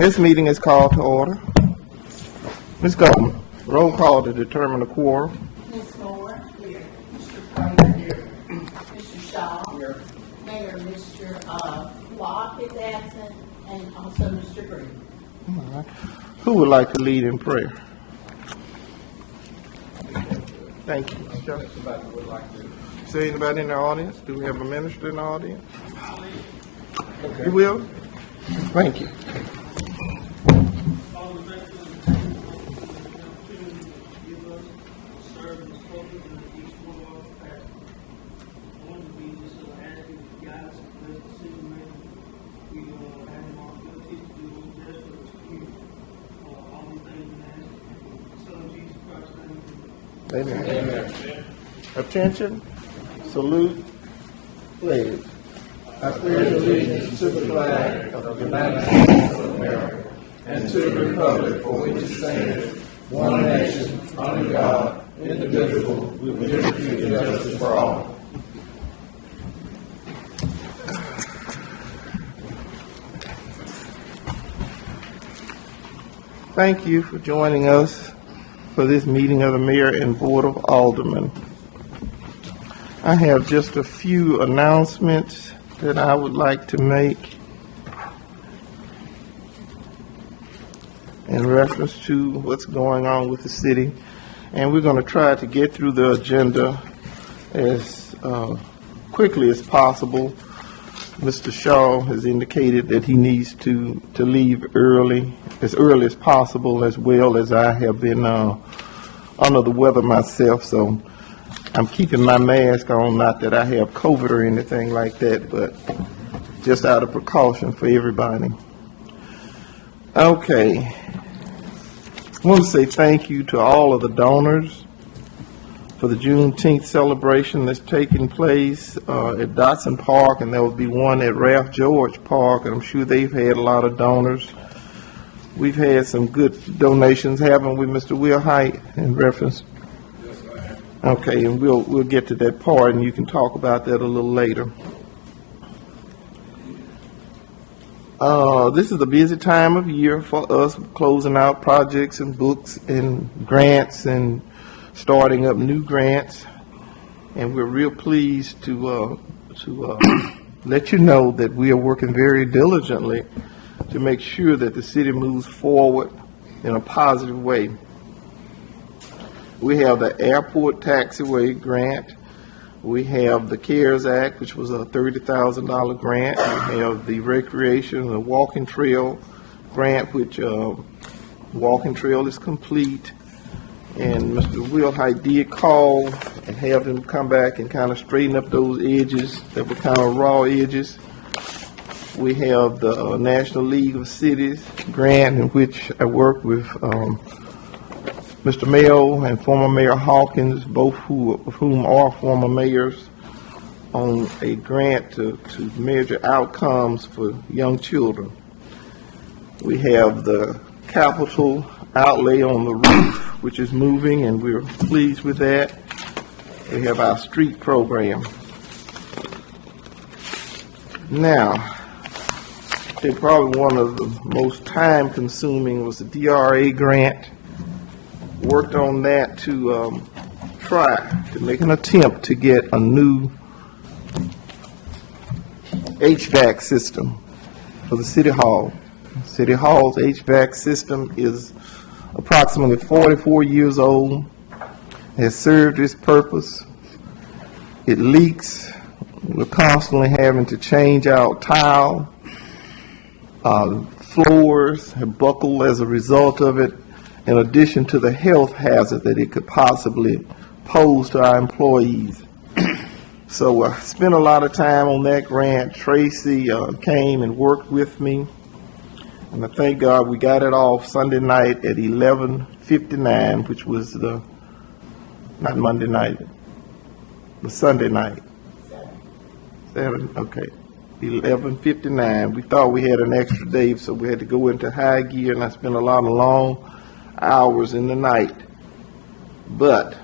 This meeting is called to order. Ms. Goldman, roll call to determine the quorum. Ms. Moore. Here. Mr. Clerk. Here. Mr. Shaw. Here. Mayor, Mr. Locke is absent, and also Mr. Green. All right. Who would like to lead in prayer? Thank you. Somebody would like to. Is there anybody in the audience? Do we have a minister in the audience? Okay. You will? Thank you. Amen. Amen. Attention, salute, pledge. I pledge allegiance to the flag of the United States of America and to the republic for which it stands, one nation, under God, indivisible, with liberty and justice for all. Thank you for joining us for this meeting of the Mayor and Board of Aldermen. I have just a few announcements that I would like to make in reference to what's going on with the city. And we're going to try to get through the agenda as quickly as possible. Mr. Shaw has indicated that he needs to leave early as possible, as well as I have been under the weather myself, so I'm keeping my mask on, not that I have COVID or anything like that, but just out of precaution for everybody. Okay. I want to say thank you to all of the donors for the Juneteenth celebration that's taking place at Dotson Park, and there will be one at Ralph George Park, and I'm sure they've had a lot of donors. We've had some good donations, haven't we, Mr. Will Height, in reference? Yes, I am. Okay, and we'll get to that part, and you can talk about that a little later. This is a busy time of year for us, closing out projects and books and grants and starting up new grants, and we're real pleased to let you know that we are working very diligently to make sure that the city moves forward in a positive way. We have the airport taxiway grant. We have the CARES Act, which was a $30,000 grant. We have the recreation and the walking trail grant, which walking trail is complete. And Mr. Wilhite did call and have them come back and kind of straighten up those edges that were kind of raw edges. We have the National League of Cities grant, in which I work with Mr. Mayo and former Mayor Hawkins, both of whom are former mayors, on a grant to measure outcomes for young children. We have the capital outlay on the roof, which is moving, and we're pleased with that. We have our street program. Now, I think probably one of the most time-consuming was the DRA grant. Worked on that to try to make an attempt to get a new HVAC system for the City Hall. City Hall's HVAC system is approximately 44 years old, has served its purpose. It leaks. We're constantly having to change out tile. Floors have buckled as a result of it, in addition to the health hazard that it could possibly pose to our employees. So I spent a lot of time on that grant. Tracy came and worked with me, and I thank God we got it off Sunday night at 11:59, which was not Monday night, the Sunday night. 11:59. We thought we had an extra day, so we had to go into high gear, and I spent a lot of long hours in the night. But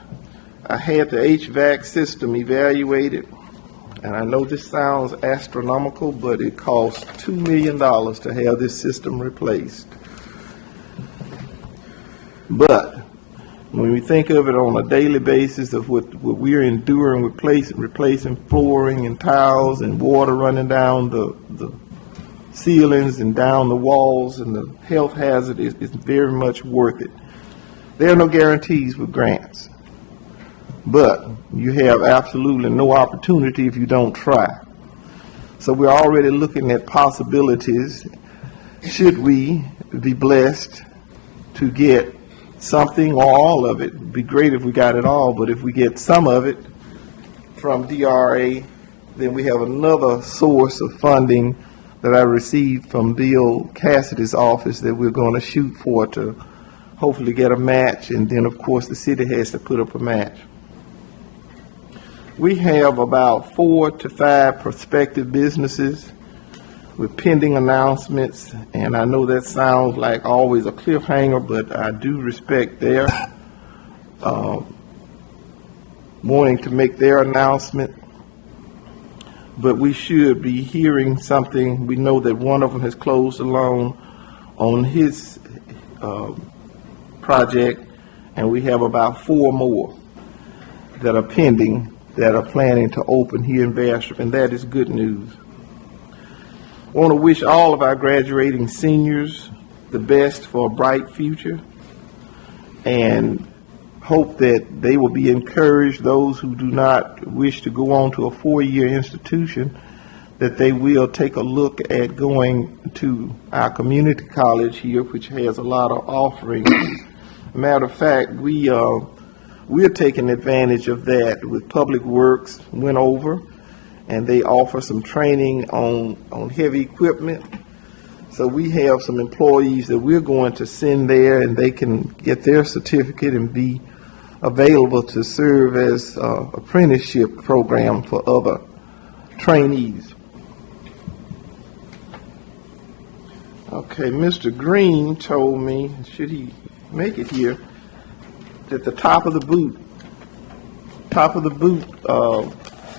I had the HVAC system evaluated. And I know this sounds astronomical, but it costs $2 million to have this system replaced. But when we think of it on a daily basis of what we're enduring, replacing flooring and tiles and water running down the ceilings and down the walls and the health hazard is very much worth it. There are no guarantees with grants, but you have absolutely no opportunity if you don't try. So we're already looking at possibilities. Should we be blessed to get something or all of it? It'd be great if we got it all, but if we get some of it from DRA, then we have another source of funding that I received from Bill Cassidy's office that we're going to shoot for to hopefully get a match, and then of course the city has to put up a match. We have about 4 to 5 prospective businesses with pending announcements, and I know that sounds like always a cliffhanger, but I do respect their wanting to make their announcement. But we should be hearing something. We know that one of them has closed a loan on his project, and we have about 4 more that are pending that are planning to open here in Bastrop, and that is good news. I want to wish all of our graduating seniors the best for a bright future, and hope that they will be encouraged, those who do not wish to go on to a 4-year institution, that they will take a look at going to our community college here, which has a lot of offerings. Matter of fact, we're taking advantage of that with Public Works, went over, and they offer some training on heavy equipment. So we have some employees that we're going to send there, and they can get their certificate and be available to serve as apprenticeship program for other trainees. Okay, Mr. Green told me, should he make it here, that the top of the boot,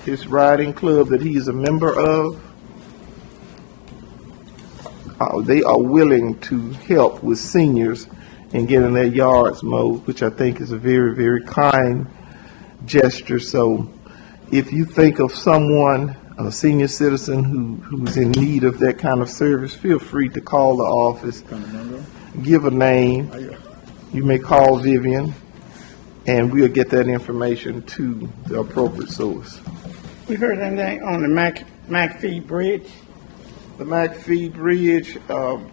his riding club that he is a member of, they are willing to help with seniors in getting their yards mowed, which I think is a very, very kind gesture. So if you think of someone, a senior citizen who's in need of that kind of service, feel free to call the office, give a name. You may call Vivian, and we'll get that information to the appropriate source. We heard anything on the Mcphee Bridge? The Mcphee Bridge, come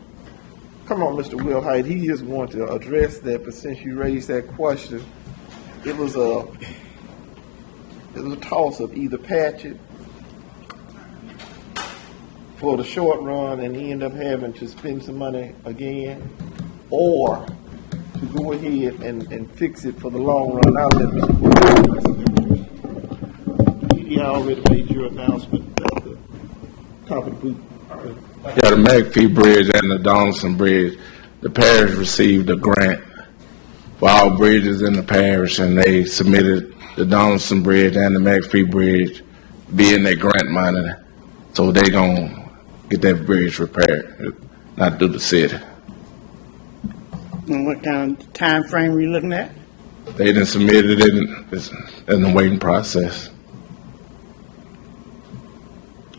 on, Mr. Will Height, he is going to address that, but since you raised that question, it was a toss of either patch it for the short run and end up having to spend some money again, or to go ahead and fix it for the long run. I'll let Mr. Will. He already made your announcement at the top of the boot. Yeah, the Mcphee Bridge and the Donaldson Bridge, the parish received a grant for all bridges in the parish, and they submitted the Donaldson Bridge and the Mcphee Bridge being their grant money, so they gonna get that bridge repaired, not through the city. And what kind of time frame are you looking at? They didn't submit it in the waiting process.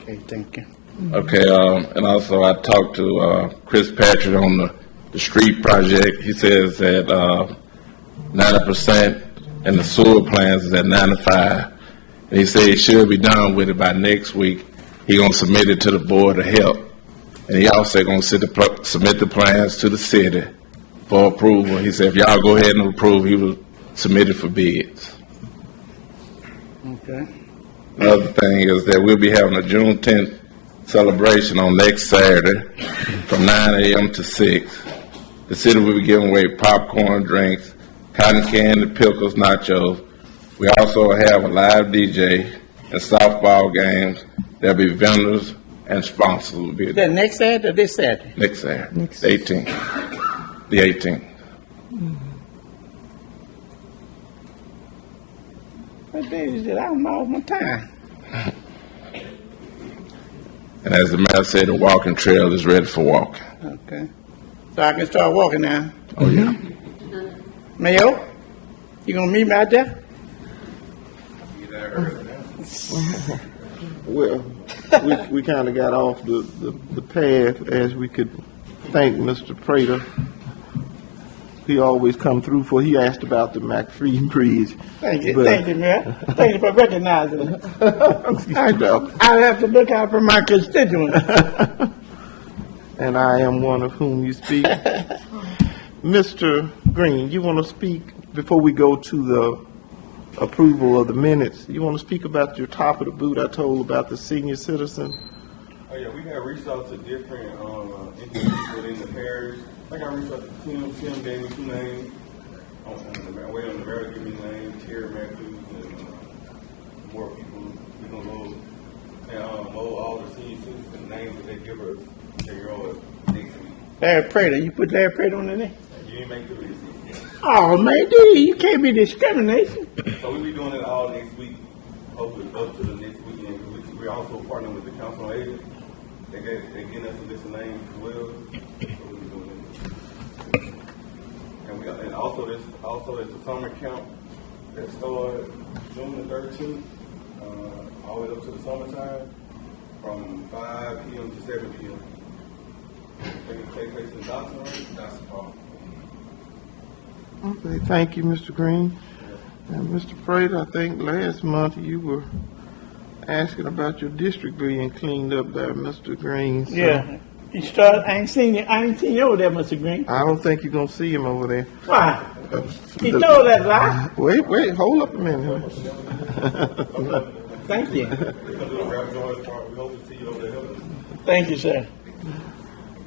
Okay, thank you. Okay, and also I talked to Chris Patrick on the street project. He says that 90% and the sewer plans is at 95. And he said he should be done with it by next week. He gonna submit it to the Board of Health, and he also gonna submit the plans to the city for approval. He said if y'all go ahead and approve, he will submit it for bids. Okay. Another thing is that we'll be having a Juneteenth celebration on next Saturday from 9 a.m. to 6. The city will be giving away popcorn, drinks, cotton candy, pickles, nachos. We also have a live DJ and softball games. There'll be vendors and sponsors will be Is there. that next Saturday or this Saturday? Next Saturday, the 18th. The 18th. What day is it? I'm off my time. And as the mayor said, the walking trail is ready for walking. Okay. So I can start walking now. Oh, yeah. Mayo, you gonna meet me out there? Well, we kind of got off the path as we could thank Mr. Prater. He always come through for, he asked about the Mcphee Bridge. Thank you, But- thank you, Mayor. Thank you for recognizing it. I know. I have to look out for my constituents. And I am one of whom you speak. Mr. Green, you want to speak before we go to the approval of the minutes? You want to speak about your top of the boot I told about the senior citizen? Oh, yeah, we have reached out to different entities within the parish. I got reached out to Tim. Tim gave me 2 names. Wait on the mayor to give me a name, Terry Matthews, and more people. We're going to go and mold all the senior citizen names that they give us. They're yours next week. Larry Prater, you put Larry Prater on the list? You ain't make the list yet. Oh, man, dude, you can't be discrimination. So we'll be doing it all next week, hopefully up to the next weekend. We're also partnering with the council on aging. They're getting us a list of names as well. So we'll be doing it. And also there's a summer camp that started June the 13th, all the way up to the summertime, from 5 p.m. to 7 p.m. It will take place in Dawson, right? Dawson Park. Okay, thank you, Mr. Green. And Mr. Prater, I think last month you were asking about your district being cleaned up there, Mr. Green. So Yeah. You start, I ain't seen you over there, Mr. Green. I don't think you're going to see him over there. Why? He told that lie. Wait, hold up a minute. Thank you. We're going to do a Ralph George Park. We hope to see you over there. Thank you, sir.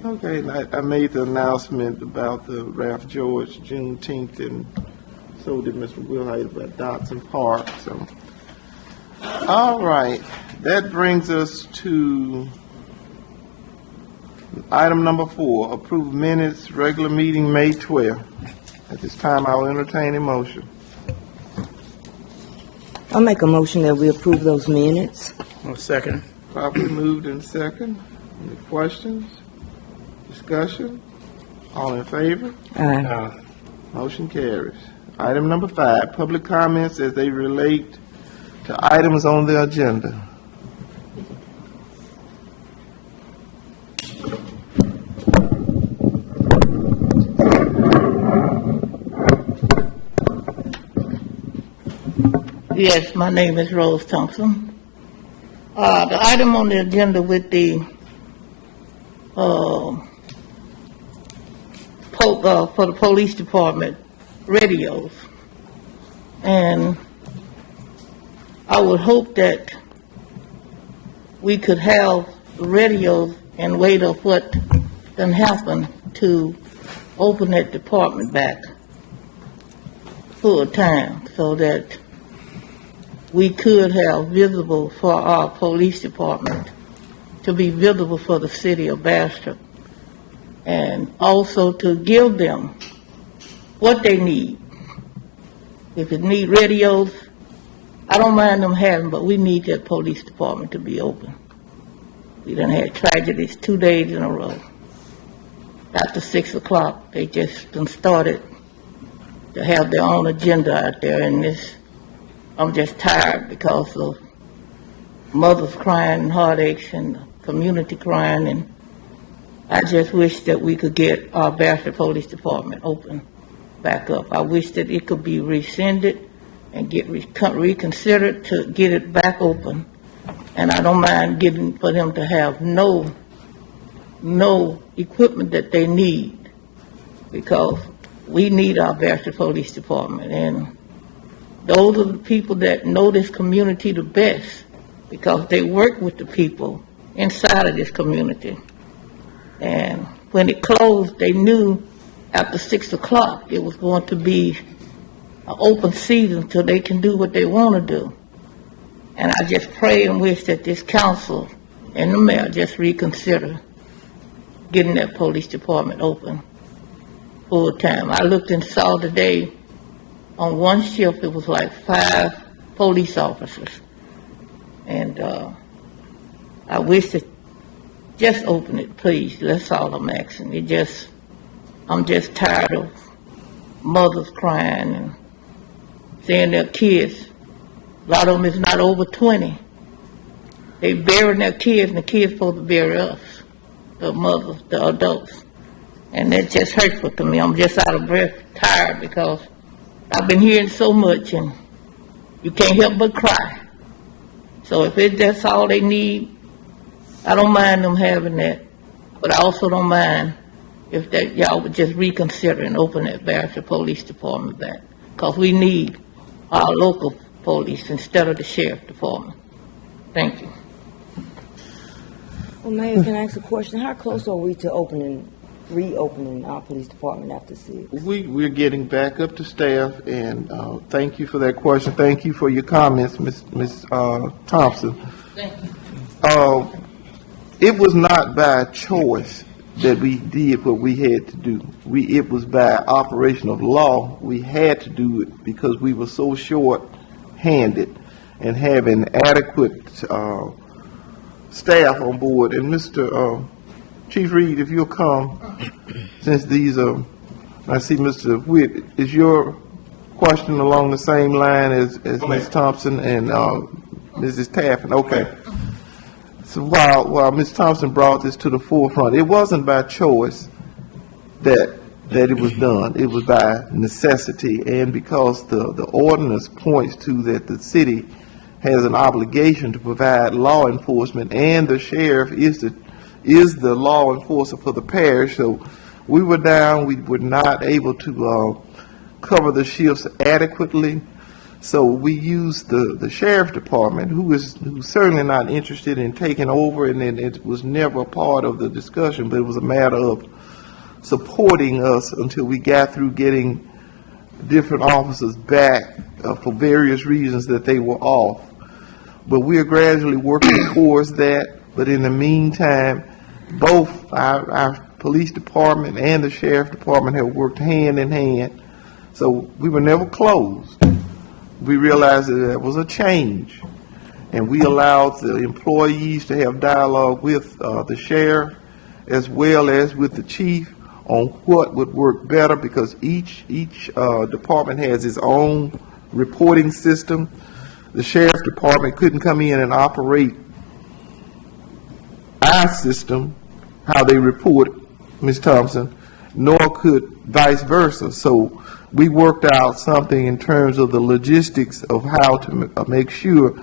Okay, and I made the announcement about the Ralph George Juneteenth, and so did Mr. Wilhite about Dodson Park. So, all right, that brings us to item number 4, approve minutes, regular meeting May 12th. At this time, I will entertain a motion. I'll make a motion that we approve those minutes. 1 second. Properly moved in second. Any questions? Discussion? All in favor? Aye. Motion carries. Item number 5, public comments as they relate to items on the agenda. Yes, my name is Rose Thompson. The item on the agenda with the, for the police department radios. And I would hope that we could have radios in wait of what can happen to open that department back full time so that we could have visible for our police department to be visible for the city of Bastrop, and also to give them what they need. If it need radios, I don't mind them having, but we need that police department to be open. We done had tragedies 2 days in a row. After 6 o'clock, they just done started to have their own agenda out there, and I'm just tired because of mothers crying and heartaches and the community crying, and I just wish that we could get our Bastrop Police Department open back up. I wish that it could be rescinded and get reconsidered to get it back open. And I don't mind giving for them to have no equipment that they need, because we need our Bastrop Police Department. And those are the people that know this community the best, because they work with the people inside of this community. And when it closed, they knew after 6 o'clock it was going to be an open season till they can do what they want to do. And I just pray and wish that this council and the mayor just reconsider getting that police department open full time. I looked and saw today on one shift it was like 5 police officers. And I wish that just open it, please. That's all I'm asking. I'm just tired of mothers crying and seeing their kids. A lot of them is not over 20. They burying their kids, and the kids supposed to bury us, the mothers, the adults. And that just hurtful to me. I'm just out of breath, tired, because I've been hearing so much, and you can't help but cry. So if that's all they need, I don't mind them having that. But I also don't mind if that y'all would just reconsider and open that Bastrop Police Department back. Because we need our local police instead of the sheriff department. Thank you. Well, Mayor, can I ask a question? How close are we to reopening our police department after 6? We're getting back up to staff, and thank you for that question. Thank you for your comments, Ms. Thompson. Thank you. It was not by choice that we did what we had to do. It was by operation of law. We had to do it because we were so short-handed and having adequate staff on board. And Mr. Chief Reed, if you'll come, since these are, I see Mr. Witt, is your question along the same line as Ms. Thompson and Mrs. Tappan? Okay. So while Ms. Thompson brought this to the forefront, it wasn't by choice that it was done. It was by necessity, and because the ordinance points to that the city has an obligation to provide law enforcement, and the sheriff is the law enforcer for the parish. So we were down. We were not able to cover the shifts adequately. So we used the sheriff department, who's certainly not interested in taking over, and it was never a part of the discussion, but it was a matter of supporting us until we got through getting different officers back for various reasons that they were off. But we are gradually working towards that. But in the meantime, both our police department and the sheriff department have worked hand in hand. So we were never closed. We realized that that was a change, and we allowed the employees to have dialogue with the sheriff as well as with the chief on what would work better, because each department has its own reporting system. The sheriff department couldn't come in and operate our system, how they report, Ms. Thompson, nor could vice versa. So we worked out something in terms of the logistics of how to make sure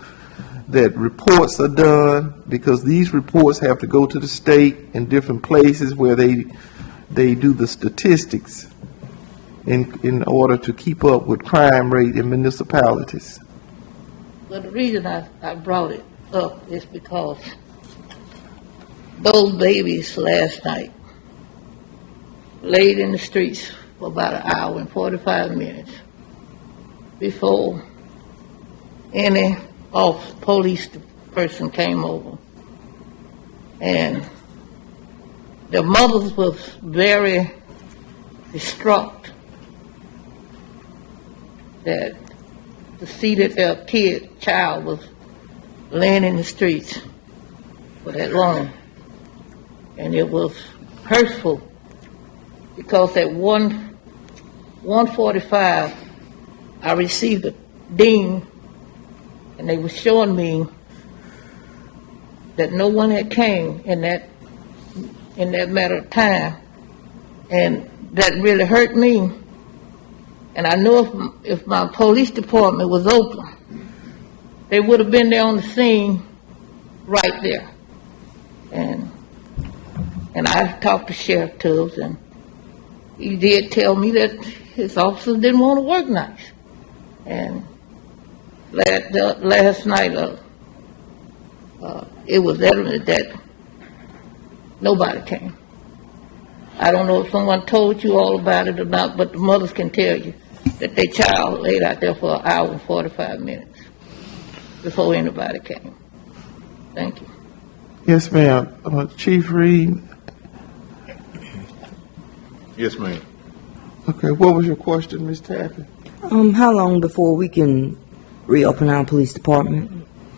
that reports are done, because these reports have to go to the state in different places where they do the statistics in order to keep up with crime rate in municipalities. But the reason I brought it up is because those babies last night laid in the streets for about an hour and 45 minutes before any police person came over. And the mothers was very distraught that to see that their child was laying in the streets for that long. And it was hurtful because at 1:45, I received a ding, and they were showing me that no one had came in that matter of time, and that really hurt me. And I know if my police department was open, they would have been there on the scene right there. And I talked to Sheriff Tubbs, and he did tell me that his officers didn't want to work nights. And last night, it was evident that nobody came. I don't know if someone told you all about it or not, but the mothers can tell you that their child laid out there for an hour and 45 minutes before anybody came. Thank you. Yes, ma'am. Chief Reed? Yes, ma'am. Okay, what was your question, Ms. Tappan? How long before we can reopen our police department?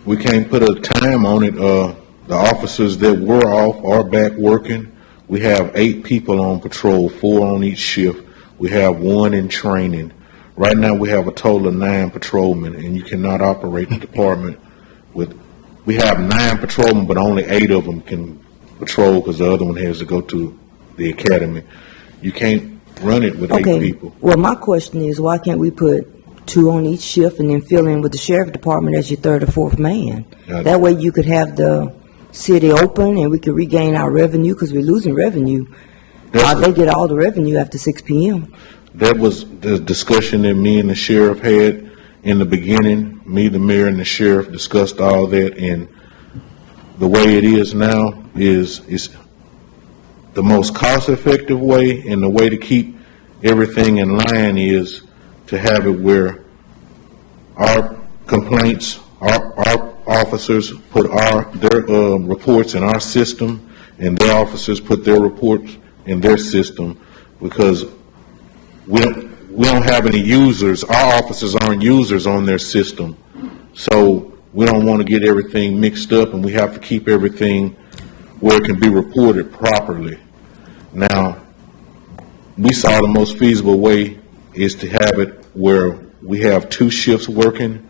We can't put a time on it. The officers that were off are back working. We have 8 people on patrol, 4 on each shift. We have 1 in training. Right now, we have a total of 9 patrolmen, and you cannot operate the department with, we have 9 patrolmen, but only 8 of them can patrol because the other one has to go to the academy. You can't run it with 8 Okay, people. well, my question is, why can't we put 2 on each shift and then fill in with the sheriff department as your 3rd or 4th man? Yeah. That way you could have the city open and we could regain our revenue, because we're losing revenue. They get all the revenue after 6 p.m. That was the discussion that me and the sheriff had in the beginning. Me, the mayor, and the sheriff discussed all that, and the way it is now is the most cost-effective way, and the way to keep everything in line is to have it where our complaints, our officers put their reports in our system, and their officers put their reports in their system, because we don't have any users. Our officers aren't users on their system, so we don't want to get everything mixed up, and we have to keep everything where it can be reported properly. Now, we saw the most feasible way is to have it where we have 2 shifts working,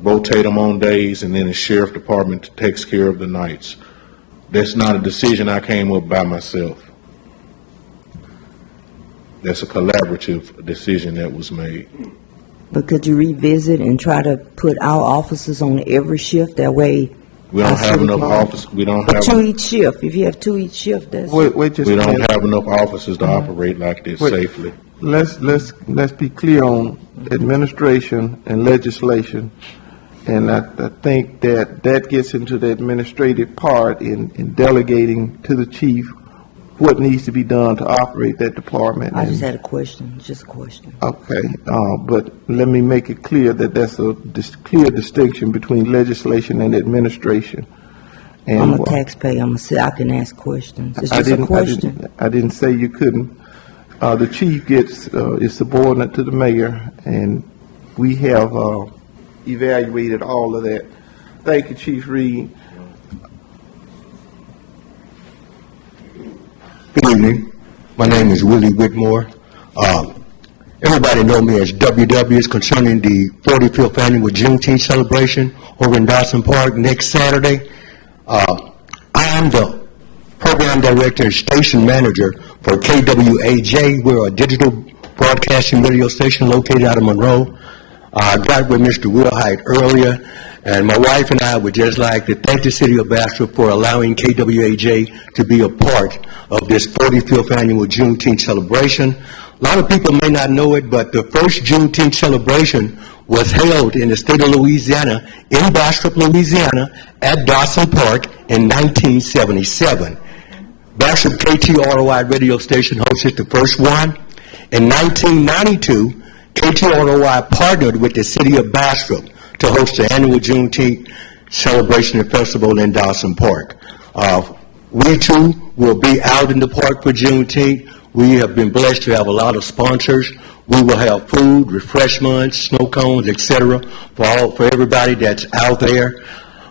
rotate them on days, and then the sheriff department takes care of the nights. That's not a decision I came up by myself. That's a collaborative decision that was made. But could you revisit and try to put our officers on every shift? That way. We don't have enough officers. We don't have. 2 each shift. If you have 2 each shift, that's. Wait just We a don't minute. have enough officers to operate like this Wait. safely. Let's be clear on administration and legislation. And I think that gets into the administrative part in delegating to the chief what needs to be done to operate that department. I just had a question, just a question. Okay, but let me make it clear that that's a clear distinction between legislation and administration. And I'm a taxpayer, I can ask questions. It's I just a didn't- question. I didn't say you couldn't. The chief is subordinate to the mayor, and we have evaluated all of that. Thank you, Chief Reed. Good evening. My name is Willie Whitmore. Everybody know me as WW. It's concerning the 45th annual Juneteenth celebration over in Dawson Park next Saturday. I am the program director and station manager for KWAJ. We're a digital broadcasting radio station located out of Monroe. I got with Mr. Wilhite earlier, and my wife and I would just like to thank the city of Bastrop for allowing KWAJ to be a part of this 45th annual Juneteenth celebration. A lot of people may not know it, but the first Juneteenth celebration was held in the state of Louisiana, in Bastrop, Louisiana, at Dawson Park in 1977. Bastrop KTROI radio station hosted the first one. In 1992, KTROI partnered with the city of Bastrop to host the annual Juneteenth celebration and festival in Dawson Park. We too will be out in the park for Juneteenth. We have been blessed to have a lot of sponsors. We will have food, refreshments, snow cones, etc. for everybody that's out there.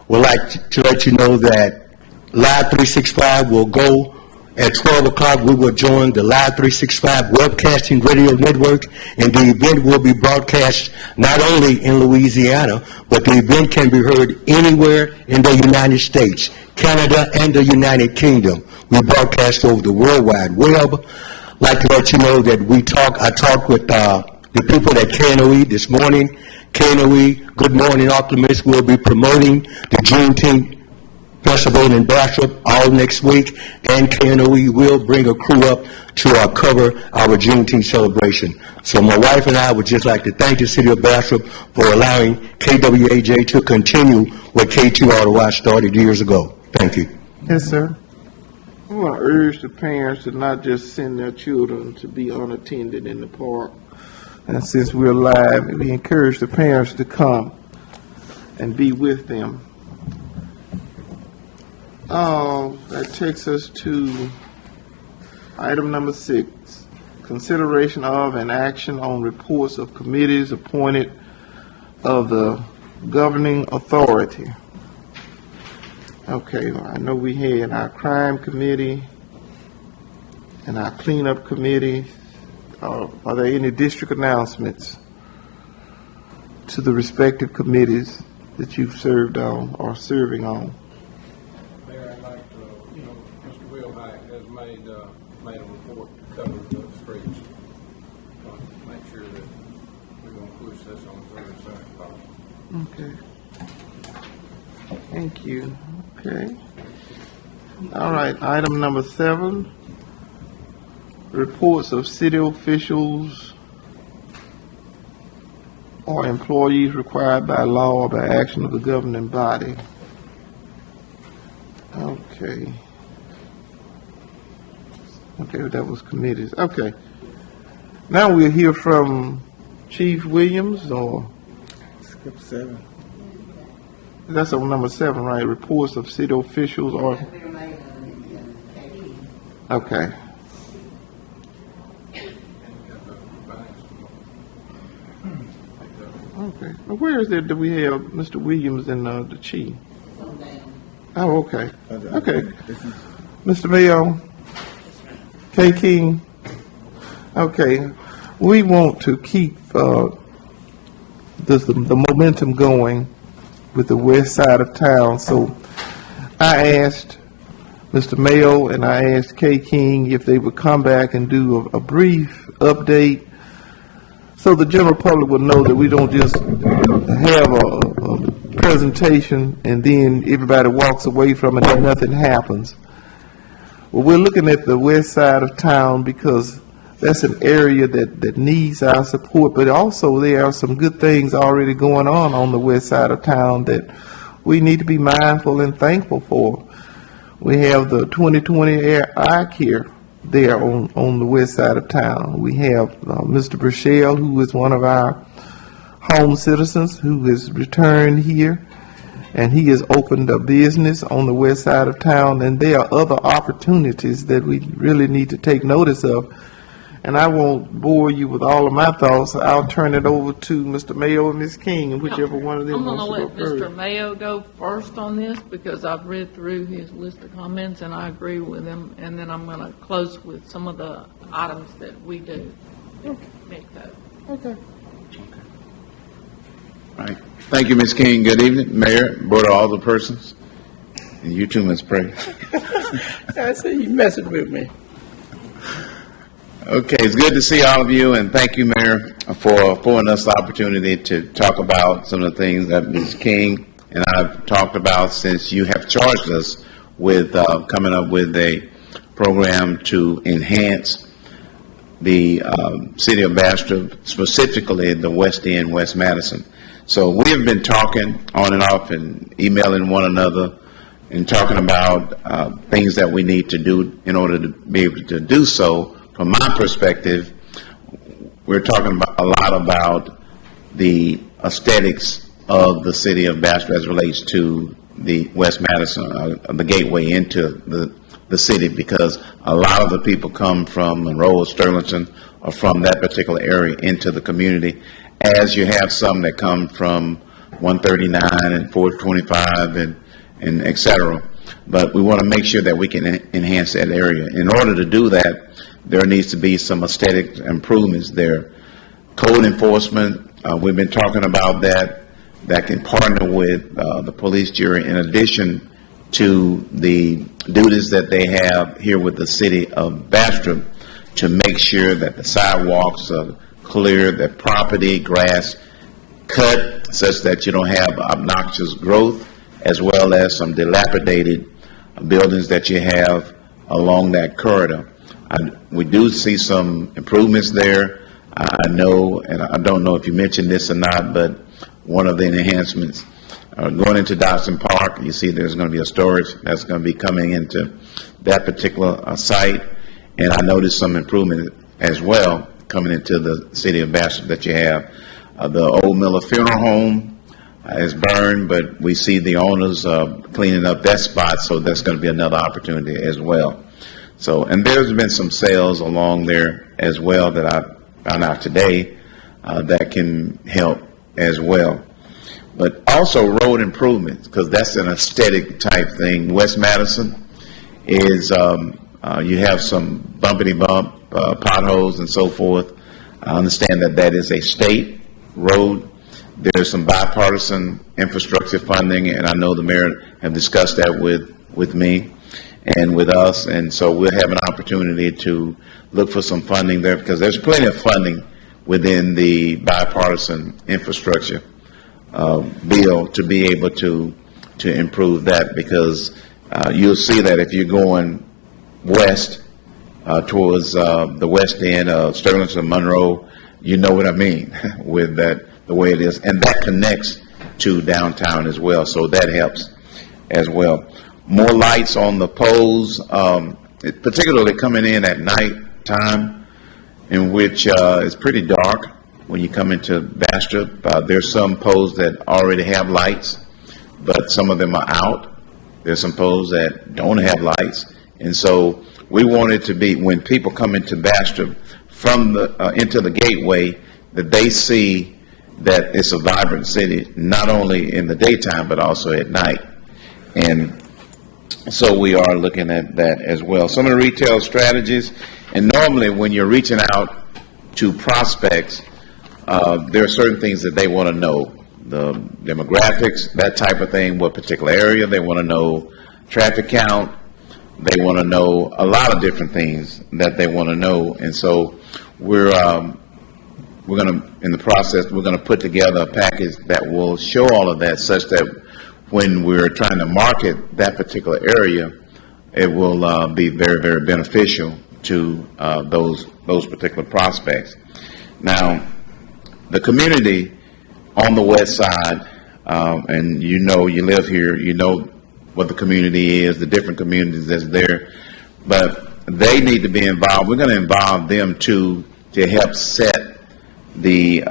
We'd like to let you know that Live 365 will go at 12 o'clock. We will join the Live 365 webcasting radio network, and the event will be broadcast not only in Louisiana, but the event can be heard anywhere in the United States, Canada, and the United Kingdom. We broadcast over the World Wide Web. I'd like to let you know that I talked with the people at KNOE this morning. KNOE, Good Morning Optimist, will be promoting the Juneteenth Festival in Bastrop all next week, and KNOE will bring a crew up to cover our Juneteenth celebration. So my wife and I would just like to thank the city of Bastrop for allowing KWAJ to continue what K2ROI started years ago. Thank you. Yes, sir. I want to urge the parents to not just send their children to be unattended in the park. And since we're live, we encourage the parents to come and be with them. That takes us to item number 6, consideration of and action on reports of committees appointed of the governing authority. Okay, I know we had our crime committee and our cleanup committee. Are there any district announcements to the respective committees that you've served on or serving on? Mayor, I'd like to, Mr. Wilhite has made a report to cover the streets. Make sure that we're going to push this on the other side possible. Okay. Thank you. Okay. All right, item number 7, reports of city officials or employees required by law or by action of the governing body. Okay. Okay, that was committees. Okay. Now we'll hear from Chief Williams, or Skip 7. that's on number 7, right? Reports of city officials or, okay. Okay. Well, where is it that we have Mr. Williams and the chief? Oh, okay. Okay. Mr. Mayo, K. King. Okay. We want to keep the momentum going with the west side of town. So I asked Mr. Mayo and I asked K. King if they would come back and do a brief update so the general public will know that we don't just have a presentation and then everybody walks away from it and nothing happens. Well, we're looking at the west side of town because that's an area that needs our support, but also there are some good things already going on the west side of town that we need to be mindful and thankful for. We have the 2020 eye care there on the west side of town. We have Mr. Burchell, who is one of our home citizens who has returned here, and he has opened a business on the west side of town, and there are other opportunities that we really need to take notice of. And I won't bore you with all of my thoughts. I'll turn it over to Mr. Mayo and Ms. King, and whichever one of them I'm wants going to to go let first. Mr. Mayo go first on this because I've read through his list of comments and I agree with him. And then I'm going to close with some of the items that we do. Make that. Okay. All right. Thank you, Ms. King. Good evening, Mayor, Board of Alderpersons, and you too, Ms. Pray. I see you messing with me. Okay, it's good to see all of you, and thank you, Mayor, for affording us the opportunity to talk about some of the things that Ms. King and I've talked about since you have charged us with coming up with a program to enhance the city of Bastrop, specifically the West End, West Madison. So we have been talking on and off and emailing one another and talking about things that we need to do in order to be able to do so. From my perspective, we're talking about a lot about the aesthetics of the city of Bastrop as it relates to the West Madison, the gateway into the city, because a lot of the people come from Monroe or Sterlington or from that particular area into the community, as you have some that come from 139 and 425 and et cetera. But we want to make sure that we can enhance that area. In order to do that, there needs to be some aesthetic improvements there. Code enforcement, we've been talking about that can partner with the police jury in addition to the duties that they have here with the city of Bastrop to make sure that the sidewalks are clear, that property, grass cut such that you don't have obnoxious growth, as well as some dilapidated buildings that you have along that corridor. We do see some improvements there. I know, and I don't know if you mentioned this or not, but one of the enhancements going into Dodson Park, you see there's going to be a storage that's going to be coming into that particular site. And I noticed some improvement as well coming into the city of Bastrop that you have. The old Miller Funeral Home is burned, but we see the owners cleaning up that spot, so that's going to be another opportunity as well. So, and there's been some sales along there as well that I found out today that can help as well. but also road improvements, because that's an aesthetic type thing. West Madison is, you have some bumpity bump, potholes and so forth. I understand that that is a state road. There's some bipartisan infrastructure funding, and I know the mayor have discussed that with me and with us, and so we'll have an opportunity to look for some funding there, because there's plenty of funding within the bipartisan infrastructure bill to be able to improve that, because you'll see that if you're going west towards the west end of Sterling Monroe, you know what I mean with that, the way it is, and that connects to downtown as well, so that helps as well. More lights on the poles, particularly coming in at night time, in which it's pretty dark when you come into Bastrop. There's some poles that already have lights, but some of them are out. There's some poles that don't have lights, and so we want it to be, when people come into Bastrop from the into the gateway, that they see that it's a vibrant city, not only in the daytime but also at night. And so we are looking at that as well. Some of the retail strategies, and normally when you're reaching out to prospects, there are certain things that they want to know, the demographics, that type of thing, what particular area, they want to know traffic count, they want to know a lot of different things that they want to know. And so we're going to, in the process, we're going to put together a package that will show all of that, such that when we're trying to market that particular area, it will be very, very beneficial to those particular prospects. Now, the community on the west side, and you know, you live here, you know what the community is, the different communities that's there, but they need to be involved. We're going to involve them to help set the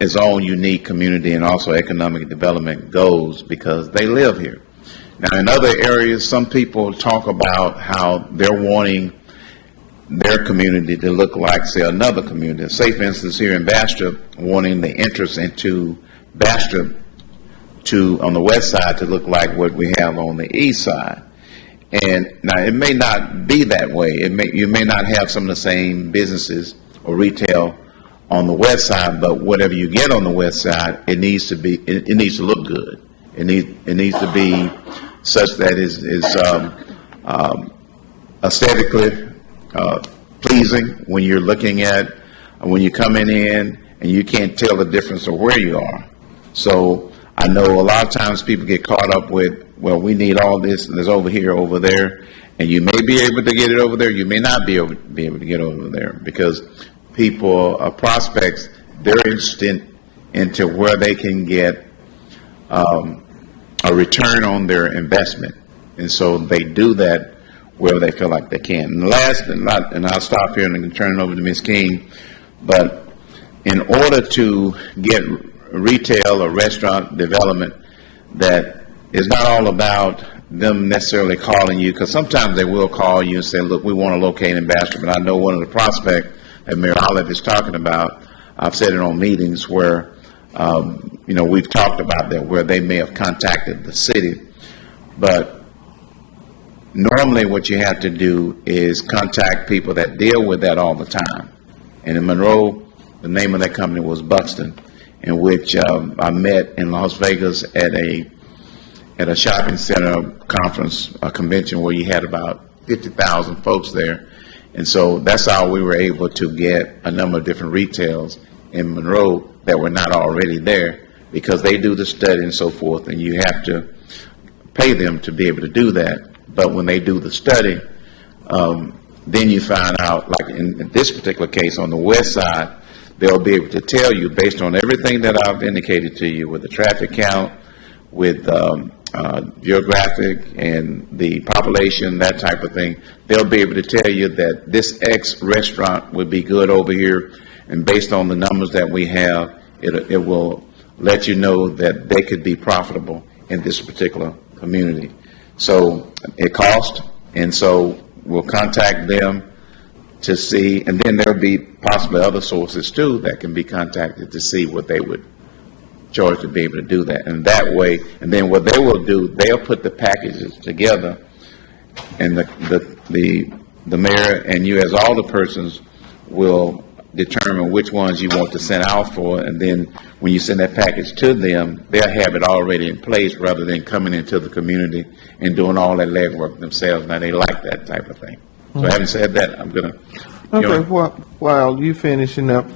its own unique community and also economic development goals, because they live here. Now, in other areas, some people talk about how they're wanting their community to look like, say, another community. Say, for instance, here in Bastrop, wanting the entrance into Bastrop to, on the west side, to look like what we have on the east side. And now, it may not be that way. You may not have some of the same businesses or retail on the west side, but whatever you get on the west side, it needs to be, it needs to look good. It needs to be such that is aesthetically pleasing when you're looking at, when you're coming in and you can't tell the difference of where you are. So I know a lot of times people get caught up with, well, we need all this and there's over here, over there, and you may be able to get it over there, you may not be able to get over there, because people, prospects, they're interested into where they can get a return on their investment, and so they do that where they feel like they can. And last, and I'll stop here and turn it over to Ms. King, but in order to get retail or restaurant development, that is not all about them necessarily calling you, because sometimes they will call you and say, look, we want to locate in Bastrop. And I know one of the prospects that Mayor Olive is talking about, I've said it on meetings where, we've talked about that, where they may have contacted the city. But normally what you have to do is contact people that deal with that all the time. And in Monroe, the name of that company was Buxton, in which I met in Las Vegas at a shopping center conference, a convention where you had about 50,000 folks there. And so that's how we were able to get a number of different retails in Monroe that were not already there, because they do the study and so forth, and you have to pay them to be able to do that. But when they do the study, then you find out, like in this particular case on the west side, they'll be able to tell you, based on everything that I've indicated to you, with the traffic count, with geographic and the population, that type of thing, they'll be able to tell you that this X restaurant would be good over here, and based on the numbers that we have, it will let you know that they could be profitable in this particular community. So it costs, and so we'll contact them to see, and then there'll be possibly other sources too that can be contacted to see what they would choice to be able to do that. And that way, and then what they will do, they'll put the packages together, and the mayor and you as all the persons will determine which ones you want to send out for, and then when you send that package to them, they'll have it already in place rather than coming into the community and doing all that legwork themselves. Now, they like that type of thing. So having said that, I'm going to... Okay, while you finishing up,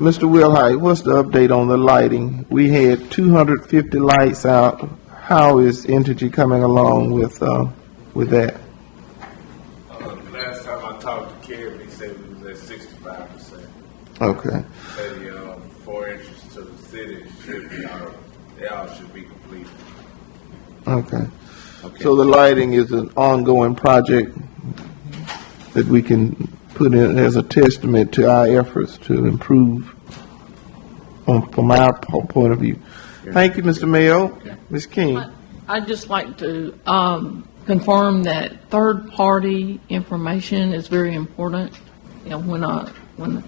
Mr. Wilhite, what's the update on the lighting? We had 250 lights out. How is Entergy coming along with that? Last time I talked to Kevin, he said we was at 65%. Okay. Maybe 4 inches to the city should be they all should be complete. Okay. So the lighting is an ongoing project that we can put in as a testament to our efforts to improve from our point of view. Thank you, Mr. Mayo. Ms. King. I'd just like to confirm that third-party information is very important. You know, when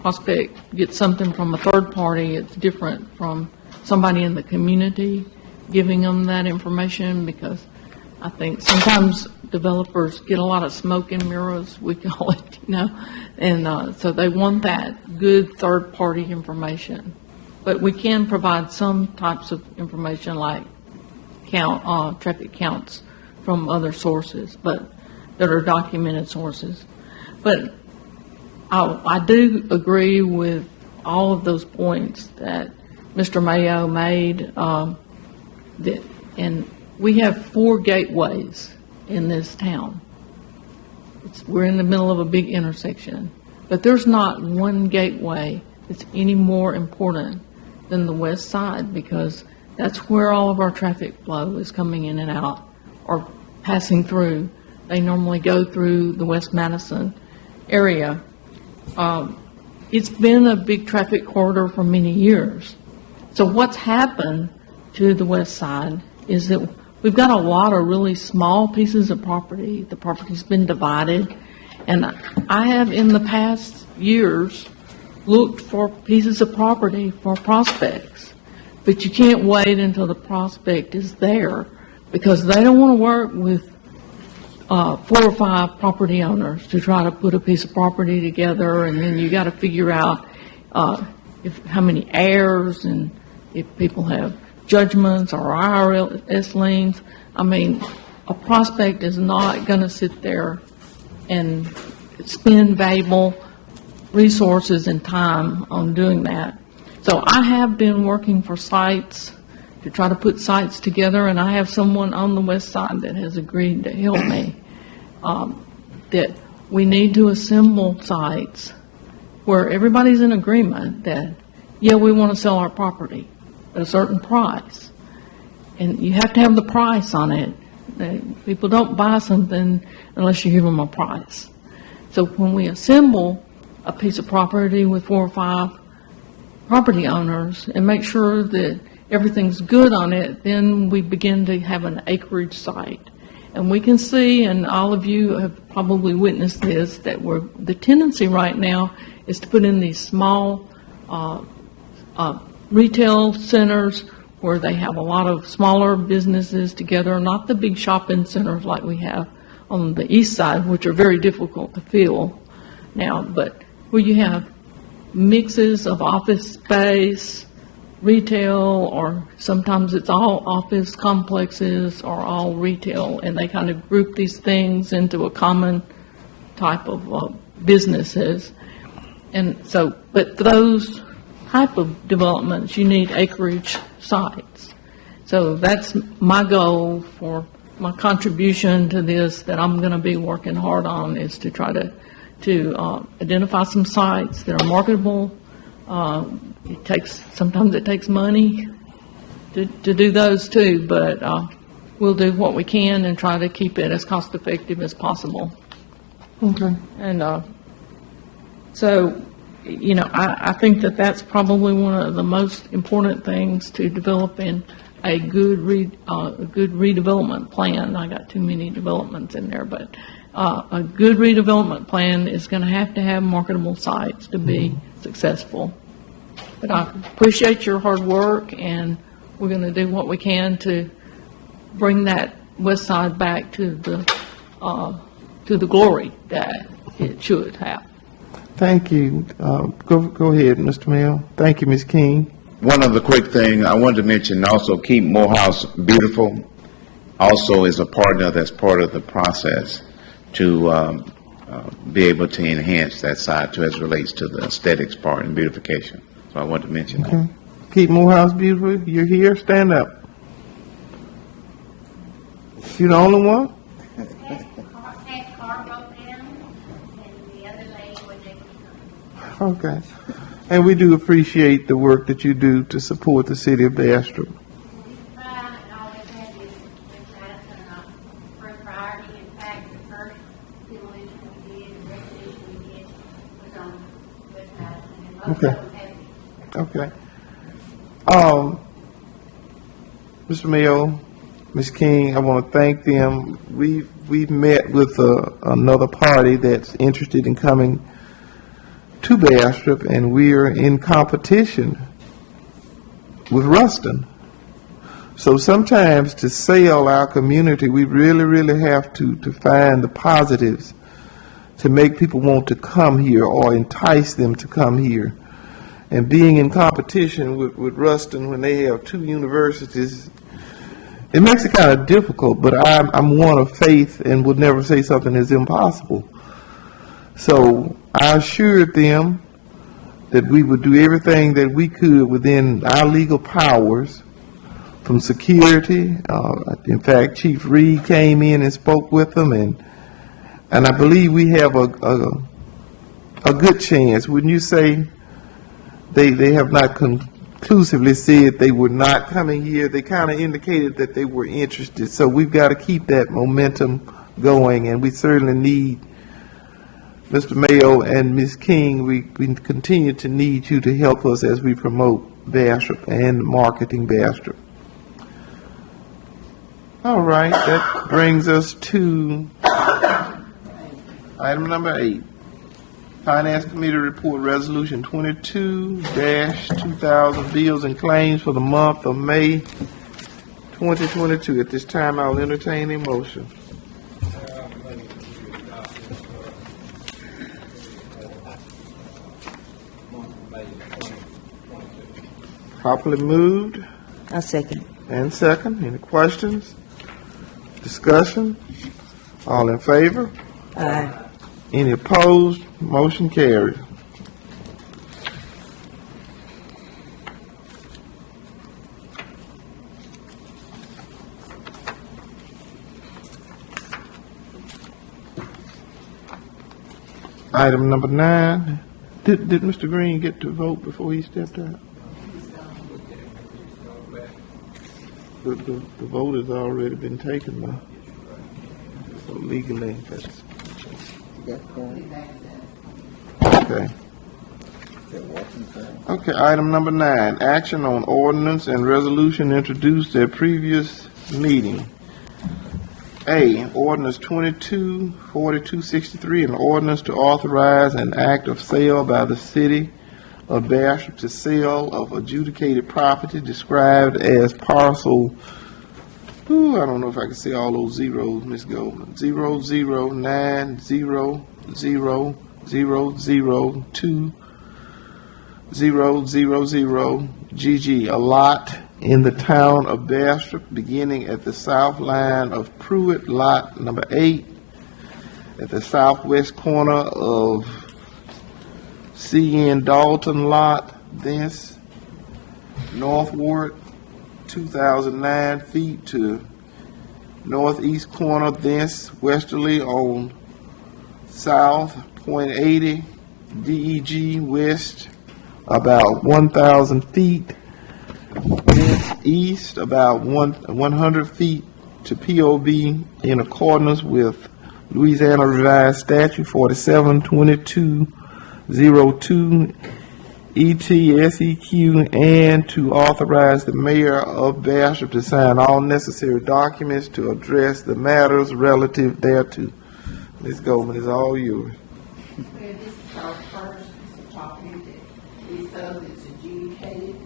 prospect gets something from a third party, it's different from somebody in the community giving them that information, because I think sometimes developers get a lot of smoke and mirrors, we call it, you know, and so they want that good third-party information. But we can provide some types of information like traffic counts from other sources, but that are documented sources. But I do agree with all of those points that Mr. Mayo made, and we have 4 gateways in this town. We're in the middle of a big intersection, but there's not one gateway that's any more important than the west side, because that's where all of our traffic flow is coming in and out or passing through. They normally go through the West Madison area. It's been a big traffic corridor for many years. So what's happened to the west side is that we've got a lot of really small pieces of property. The property's been divided, and I have in the past years looked for pieces of property for prospects, but you can't wait until the prospect is there, because they don't want to work with 4 or 5 property owners to try to put a piece of property together, and then you got to figure out how many heirs and if people have judgments or IRS liens. I mean, a prospect is not going to sit there and spend valuable resources and time on doing that. So I have been working for sites to try to put sites together, and I have someone on the west side that has agreed to help me, that we need to assemble sites where everybody's in agreement that, yeah, we want to sell our property at a certain price. And you have to have the price on it. People don't buy something unless you give them a price. So when we assemble a piece of property with 4 or 5 property owners and make sure that everything's good on it, then we begin to have an acreage site. And we can see, and all of you have probably witnessed this, that the tendency right now is to put in these small retail centers where they have a lot of smaller businesses together, not the big shopping centers like we have on the east side, which are very difficult to fill now, but where you have mixes of office space, retail, or sometimes it's all office complexes or all retail, and they kind of group these things into a common type of businesses. And so, but those type of developments, you need acreage sites. So that's my goal for my contribution to this that I'm going to be working hard on, is to try to identify some sites that are marketable. Sometimes it takes money to do those too, but we'll do what we can and try to keep it as cost effective as possible. Okay. And so, you know, I think that that's probably one of the most important things to develop in a good redevelopment plan. I got too many developments in there, but a good redevelopment plan is going to have marketable sites to be successful. But I appreciate your hard work, and we're going to do what we can to bring that west side back to the glory that it should have. Thank you. Go ahead, Mr. Mill. Thank you, Ms. King. One other quick thing, I wanted to mention also keep Morehouse beautiful. Also is a partner that's part of the process to be able to enhance that side too as it relates to the aesthetics part and beautification. So I wanted to mention that. Okay. Keep Morehouse beautiful. You're here. Stand up. You the only one? That car broke down, and the other lady was able to come. Okay. And we do appreciate the work that you do to support the city of Bastrop. We try and always have this with us, and first priority, in fact, the first demolition we did, the recognition we did was on West Madison, and most of Okay. them have it. Okay. Mr. Mayo, Ms. King, I want to thank them. We've met with another party that's interested in coming to Bastrop, and we're in competition with Ruston. So sometimes to sell our community, we really have to find the positives to make people want to come here or entice them to come here. And being in competition with Ruston when they have two universities, it makes it kind of difficult, but I'm one of faith and would never say something is impossible. So I assured them that we would do everything that we could within our legal powers, from security. In fact, Chief Reed came in and spoke with them, and I believe we have a good chance. Wouldn't you say? They have not conclusively said they were not coming here. They kind of indicated that they were interested. So we've got to keep that momentum going, and we certainly need Mr. Mayo and Ms. King. We continue to need you to help us as we promote Bastrop and marketing Bastrop. All right, that brings us to item number 8. Finance Committee Report Resolution 22-2000, bills and claims for the month of May 2022. At this time, I'll entertain a motion. Properly moved I second. and second. Any questions? Discussion? All in favor? Aye. Any opposed? Motion carried. Item number 9. Did Mr. Green get to vote before he stepped out? The vote has already been taken now. So legally, that's... Okay. Okay, item number 9, action on ordinance and resolution introduced at previous meeting. A, ordinance 22-4263, an ordinance to authorize an act of sale by the city of Bastrop to sale of adjudicated property described as parcel, I don't know if I can say all those zeros, Ms. Goldman, 00900002000 GG, a lot in the town of Bastrop, beginning at the south line of Pruitt, lot number 8, at the southwest corner of CN Dalton lot, thence northward 2,009 feet to northeast corner, thence westerly on south .80 DEG west about 1,000 feet, thence east about 100 feet to POB in accordance with Louisiana Revised Statute 472202 ETSEQ, and to authorize the mayor of Bastrop to sign all necessary documents to address the matters relative thereto. Ms. Goldman, it's all yours. This is our first property that This sale is adjudicated.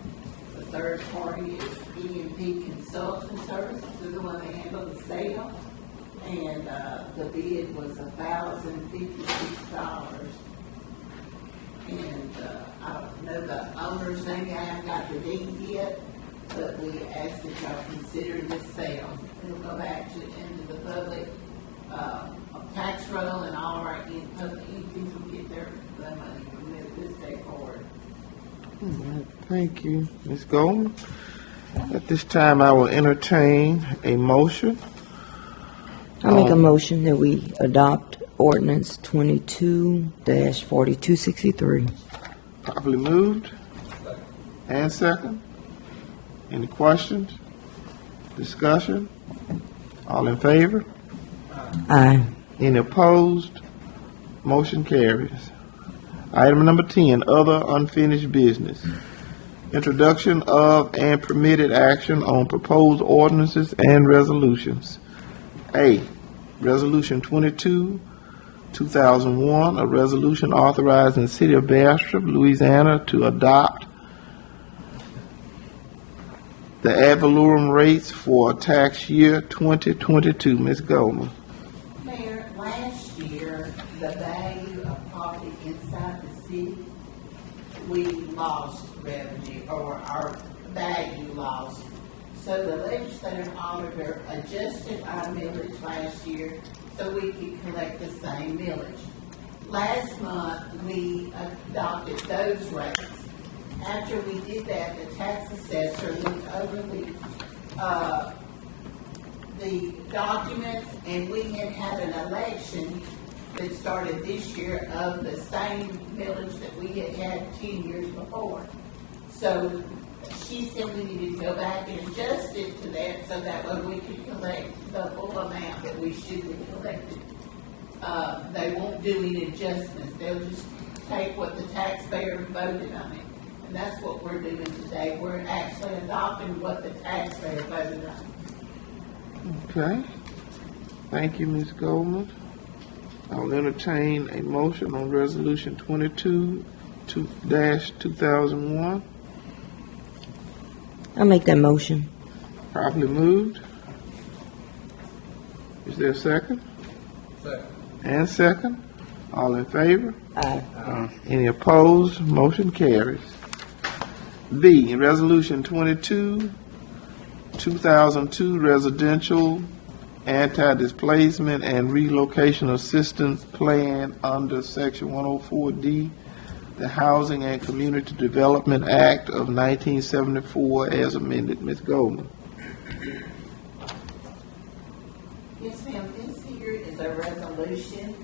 The third party is E&P Consulting Services, they're the one that handled the sale. And, the bid was $1,056. And, I don't know the owner's name, I haven't got the deed yet, but we asked that y'all consider this sale. It'll go back into the public, tax roll, and all of our public entities will get their money from this day forward. All right, thank you, Ms. Goldman. At this time, I will entertain a motion. I make a motion that we adopt ordinance 22-4263. Properly moved. And second. Any questions? Discussion? All in favor? Aye. Any opposed? Motion carries. Item number 10, other unfinished business. Introduction of and permitted action on proposed ordinances and resolutions. A, Resolution 22, 2001, a resolution authorizing the City of Bastrop, Louisiana to adopt the ad valorem rates for tax year 2022. Ms. Goldman. Mayor, last year, the value of property inside the city, we lost revenue, or our value lost. So the legislative auditor adjusted our millage last year so we could collect the same millage. Last month, we adopted those rates. After we did that, the tax assessor looked over the documents, and we had an election that started this year of the same millage that we had 10 years before. So she said we needed to go back and adjust it to that so that way we could collect the full amount that we should be collected. They won't do any adjustments. They'll just take what the taxpayer voted on it. And that's what we're doing today. We're actually adopting what the taxpayer voted on. Okay. Thank you, Ms. Goldman. I'll entertain a motion on Resolution 22-2001. I'll make that motion. Properly moved. Is there a second? Second. And second. All in favor? Aye. Any opposed? Motion carries. B, Resolution 22-2002, Residential Anti-Displacement and Relocation Assistance Plan under Section 104D, the Housing and Community Development Act of 1974 as amended. Ms. Goldman. Yes, ma'am. This here is a resolution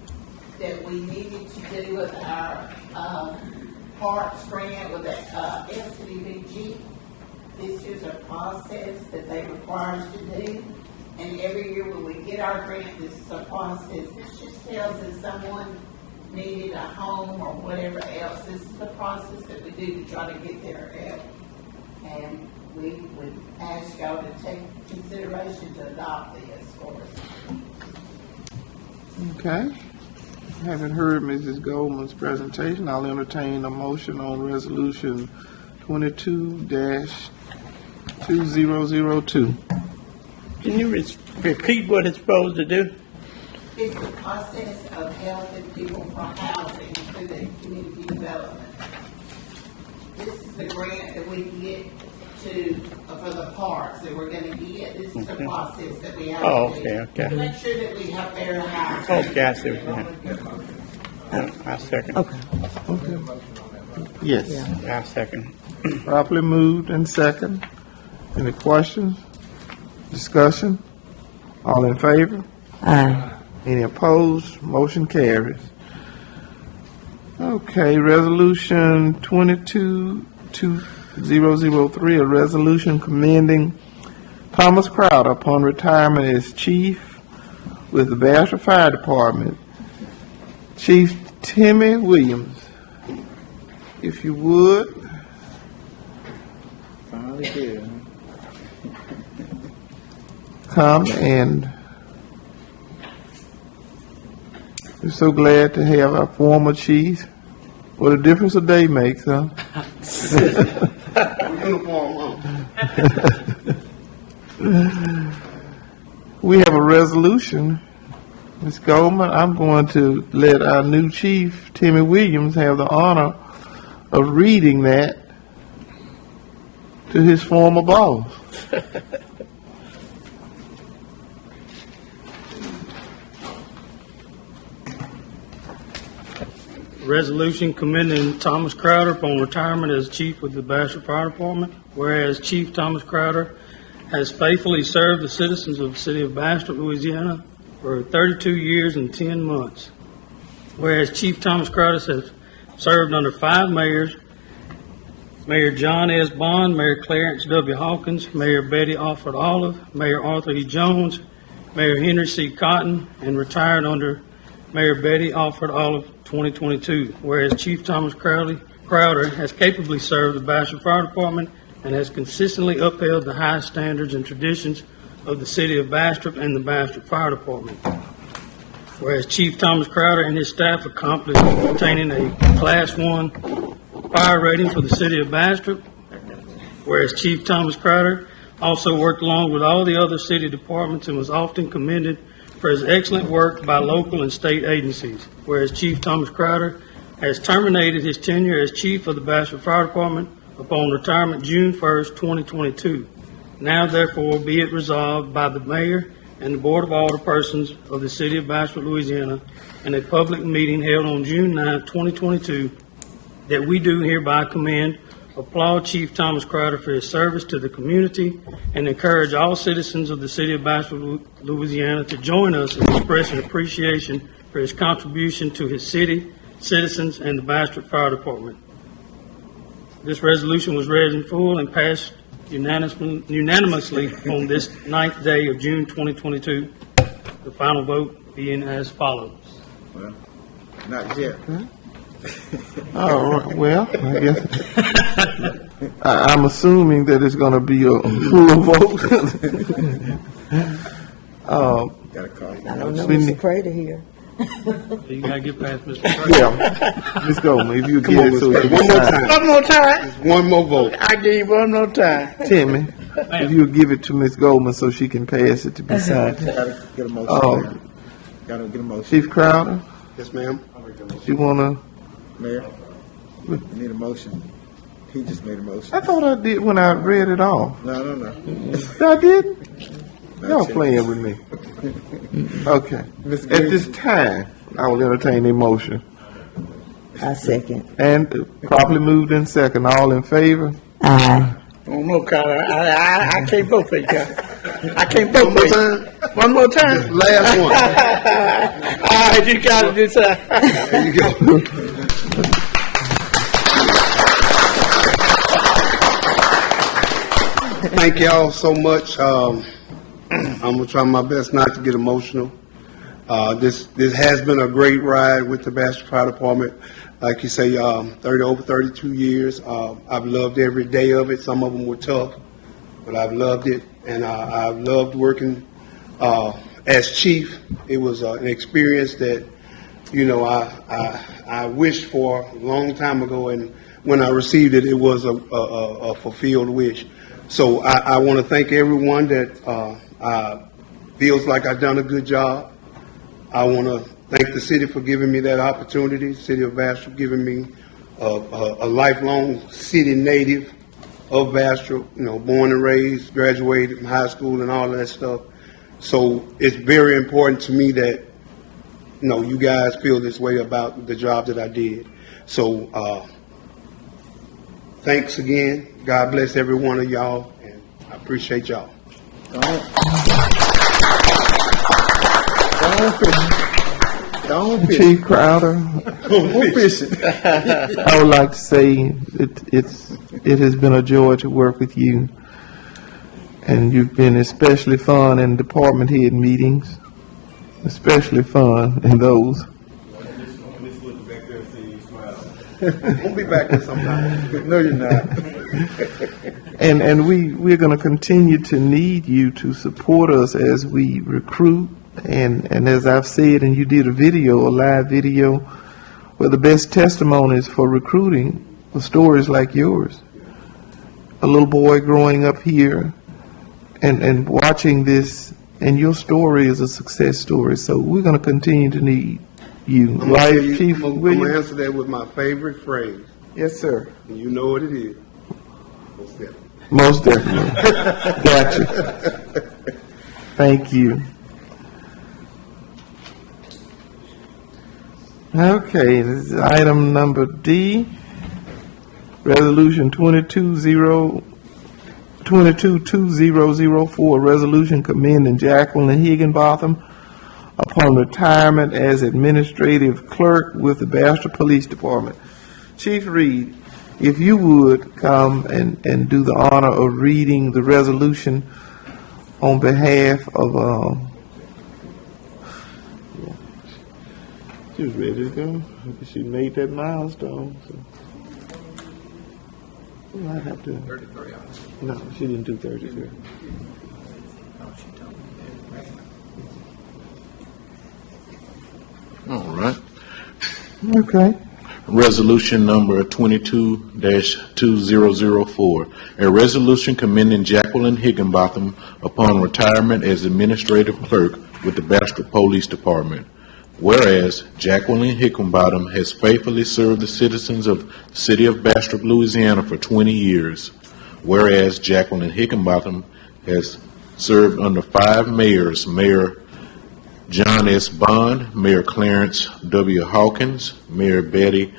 that we needed to do with our Parks grant with the SCDBG. This is a process that they require us to do. And every year when we get our grant, this is a process. This just tells us someone needed a home or whatever else. This is the process that we do to try to get their help. And we would ask y'all to take consideration to adopt this for us. Okay. Having heard Mrs. Goldman's presentation, I'll entertain a motion on Resolution 22-2002. Can you repeat what it's supposed to do? It's the process of helping people for housing through the community development. This is the grant that we get for the parks that we're gonna get. This is the process that we have to do. Okay. To make sure that we have fair housing. Okay, I see what you're saying. I second. Okay. Yes. I second. Properly moved and second. Any questions? Discussion? All in favor? Aye. Any opposed? Motion carries. Okay, Resolution 22-2003, a resolution commending Thomas Crowder upon retirement as chief with the Bastrop Fire Department. Chief Timmy Williams, if you would. Come, and we're so glad to have our former chief What a difference a day makes, huh? We have a resolution. Ms. Goldman, I'm going to let our new chief, Timmy Williams, have the honor of reading that to his former boss. Resolution commending Thomas Crowder upon retirement as chief of the Bastrop Fire Department. Whereas Chief Thomas Crowder has faithfully served the citizens of the city of Bastrop, Louisiana for 32 years and 10 months. Whereas Chief Thomas Crowder has served under 5 mayors: Mayor John S. Bond, Mayor Clarence W. Hawkins, Mayor Betty Alford Olive, Mayor Arthur E. Jones, Mayor Henry C. Cotton, and retired under Mayor Betty Alford Olive 2022. Whereas Chief Thomas Crowder has capably served the Bastrop Fire Department and has consistently upheld the high standards and traditions of the city of Bastrop and the Bastrop Fire Department. Whereas Chief Thomas Crowder and his staff accomplished obtaining a Class 1 fire rating for the city of Bastrop. Whereas Chief Thomas Crowder also worked along with all the other city departments and was often commended for his excellent work by local and state agencies. Whereas Chief Thomas Crowder has terminated his tenure as chief of the Bastrop Fire Department upon retirement June 1st, 2022. Now therefore be it resolved by the mayor and the board of alderpersons of the city of Bastrop, Louisiana, in a public meeting held on June 9th, 2022, that we do hereby commend, applaud Chief Thomas Crowder for his service to the community, and encourage all citizens of the city of Bastrop, Louisiana, to join us in expressing appreciation for his contribution to his city, citizens, and the Bastrop Fire Department. This resolution was read in full and passed unanimously on this 9th day of June 2022. The final vote being as follows. Well, not yet. Oh, well, I guess, I'm assuming that it's going to be a full vote. Gotta call. I don't know We Mr. need- Prater here. You gotta get past Mr. Clerk. Yeah, Ms. Goldman, if you Come get on, it so Ms. it Prater, can be one more signed. time. One more time. One more vote. I give you one more time. Timmy, if you give it to Ms. Goldman so she can pass it to be signed. Gotta get a motion. Oh. Mayor. Gotta get a motion. Chief Crowder, Yes, ma'am. you want Mayor, you need a motion. He just made a motion. I thought I did when I read it all. No. I didn't? Not Y'all yet. playing with me. Okay. Ms. At Green. this time, I will entertain a motion. I second. And properly moved in second. All in favor? Aye. One more, Carter. I can't vote for you, Carter. I can't vote for you. One more time. Last one. All right, you got to decide. There you go. Thank y'all so much. I'm gonna try my best not to get emotional. This has been a great ride with the Bastrop Fire Department. Like you say, over 32 years. I've loved every day of it. Some of them were tough, but I've loved it, and I've loved working as chief. It was an experience that, I wished for a long time ago, and when I received it, it was a fulfilled wish. So I want to thank everyone that feels like I've done a good job. I want to thank the city for giving me that opportunity, City of Bastrop giving me a lifelong city native of Bastrop, born and raised, graduated from high school and all of that stuff. So it's very important to me that, you guys feel this way about the job that I did. So thanks again. God bless every one of y'all, and I appreciate y'all. Chief Crowder, I would like to say it has been a joy to work with you. And you've been especially fun in department head meetings, especially fun in those. Just looking back there and seeing you smile. We'll be back there sometime. No, you're not. And we're going to continue to need you to support us as we recruit. And as I've said, and you did a live video Well, the best testimonies for recruiting are stories like yours. A little boy growing up here and watching this, and your story is a success story. So we're going to continue to need you. I'm Right, gonna Chief Williams? answer that with my favorite phrase, Yes, sir. and you know what it is. Most definitely. Most definitely. Gotcha. Thank you. Okay, this is item number D, Resolution 222004, resolution commending Jacqueline Higginbotham upon retirement as administrative clerk with the Bastrop Police Department. Chief Reed, if you would come and do the honor of reading the resolution on behalf of, she was ready to go. She made that milestone, so. We might have to. 33 hours. No, she didn't do 33. Oh, she told me. All right. Okay. Resolution number 22-2004, a resolution commending Jacqueline Higginbotham upon retirement as administrative clerk with the Bastrop Police Department. Whereas Jacqueline Higginbotham has faithfully served the citizens of the city of Bastrop, Louisiana for 20 years. Whereas Jacqueline Higginbotham has served under 5 mayors, Mayor John S. Bond, Mayor Clarence W. Hawkins, Mayor Betty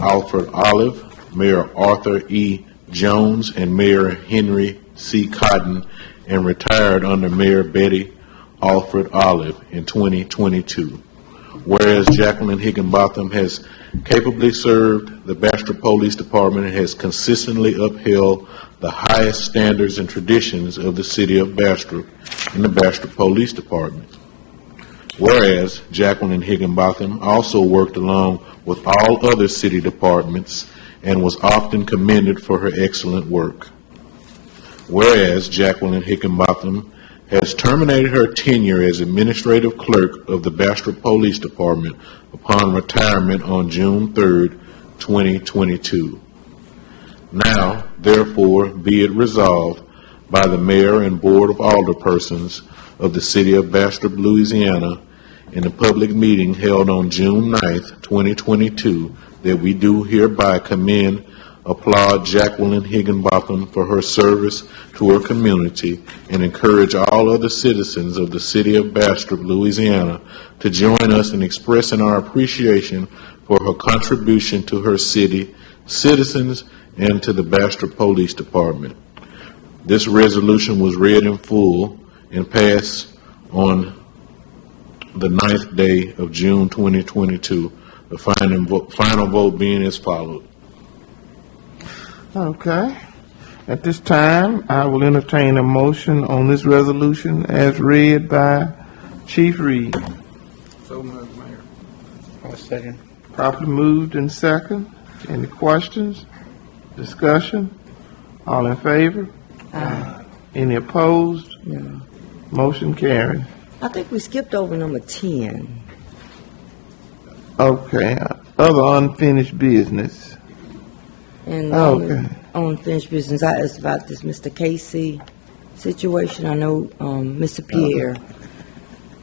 Alford Olive, Mayor Arthur E. Jones, and Mayor Henry C. Cotton, and retired under Mayor Betty Alford Olive in 2022. Whereas Jacqueline Higginbotham has capably served the Bastrop Police Department and has consistently upheld the highest standards and traditions of the city of Bastrop and the Bastrop Police Department. Whereas Jacqueline Higginbotham also worked along with all other city departments and was often commended for her excellent work. Whereas Jacqueline Higginbotham has terminated her tenure as administrative clerk of the Bastrop Police Department upon retirement on June 3rd, 2022. Now, therefore, be it resolved by the Mayor and Board of Alderpersons of the City of Bastrop, Louisiana, in a public meeting held on June 9th, 2022, that we do hereby commend, applaud Jacqueline Higginbotham for her service to her community and encourage all other citizens of the City of Bastrop, Louisiana, to join us in expressing our appreciation for her contribution to her city, citizens, and to the Bastrop Police Department. This resolution was read in full and passed on the 9th day of June 2022, the final vote being as follows. Okay. At this time, I will entertain a motion on this resolution as read by Chief Reed. So moved, Mayor. I'll second. Properly moved and second. Any questions? Discussion? All in favor? Any opposed? No. Motion carried. I think we skipped over number 10. Okay. Other unfinished business. And Okay. unfinished business, I asked about this Mr. Casey situation. I know Mr. Pierre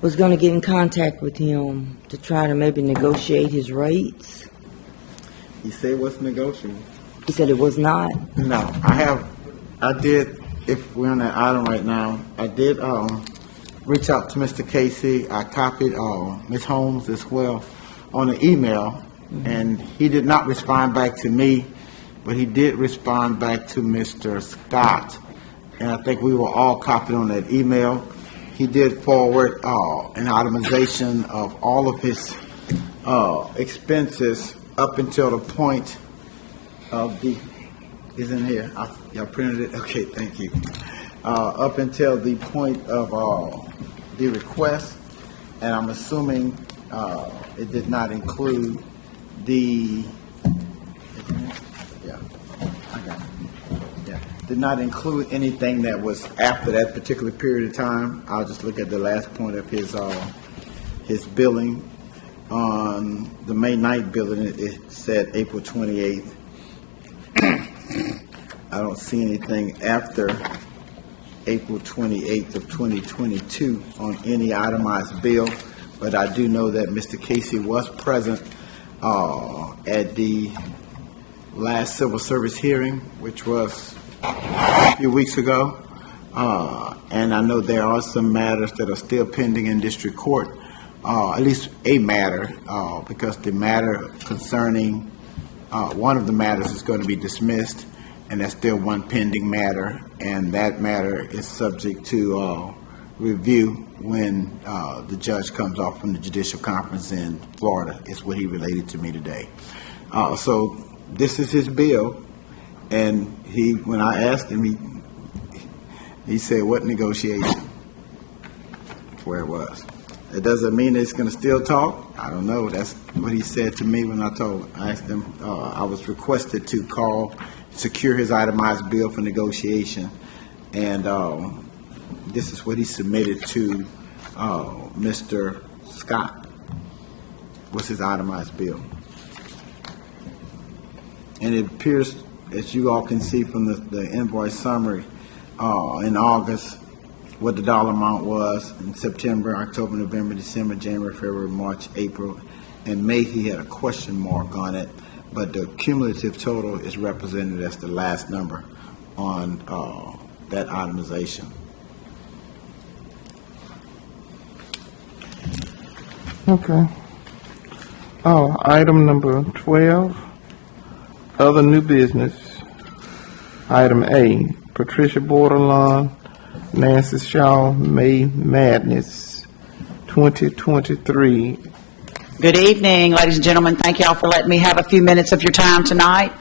was going to get in contact with him to try to maybe negotiate his rates. He said what's negotiable. He said it was not. No, I did, if we're on that item right now, I did reach out to Mr. Casey. I copied Ms. Holmes as well on an email, and he did not respond back to me, but he did respond back to Mr. Scott, and I think we were all copied on that email. He did forward an itemization of all of his expenses up until the point of the, is in here, y'all printed it? Okay, thank you. Up until the point of the request, and I'm assuming it did not include the, did not include anything that was after that particular period of time. I'll just look at the last point of his billing. on the May 9th billing, it said April 28th. I don't see anything after April 28th of 2022 on any itemized bill, but I do know that Mr. Casey was present at the last civil service hearing, which was a few weeks ago. And I know there are some matters that are still pending in district court, at least a matter, because the matter concerning, one of the matters is going to be dismissed, and there's still one pending matter, and that matter is subject to review when the judge comes off from the judicial conference in Florida, is what he related to me today. So this is his bill, and when I asked him, he said, what negotiation? That's where it was. It doesn't mean it's going to still talk. I don't know. That's what he said to me when I asked him. I was requested to secure his itemized bill for negotiation, and this is what he submitted to Mr. Scott. What's his itemized bill? And it appears, as you all can see from the invoice summary, in August, what the dollar amount was. In September, October, November, December, January, February, March, April, and May, he had a question mark on it, but the cumulative total is represented as the last number on that itemization. Okay. Item number 12, other new business. Item A, Patricia Bordelon, Nancy Shaw, May Madness 2023. Good evening, ladies and gentlemen. Thank y'all for letting me have a few minutes of your time tonight.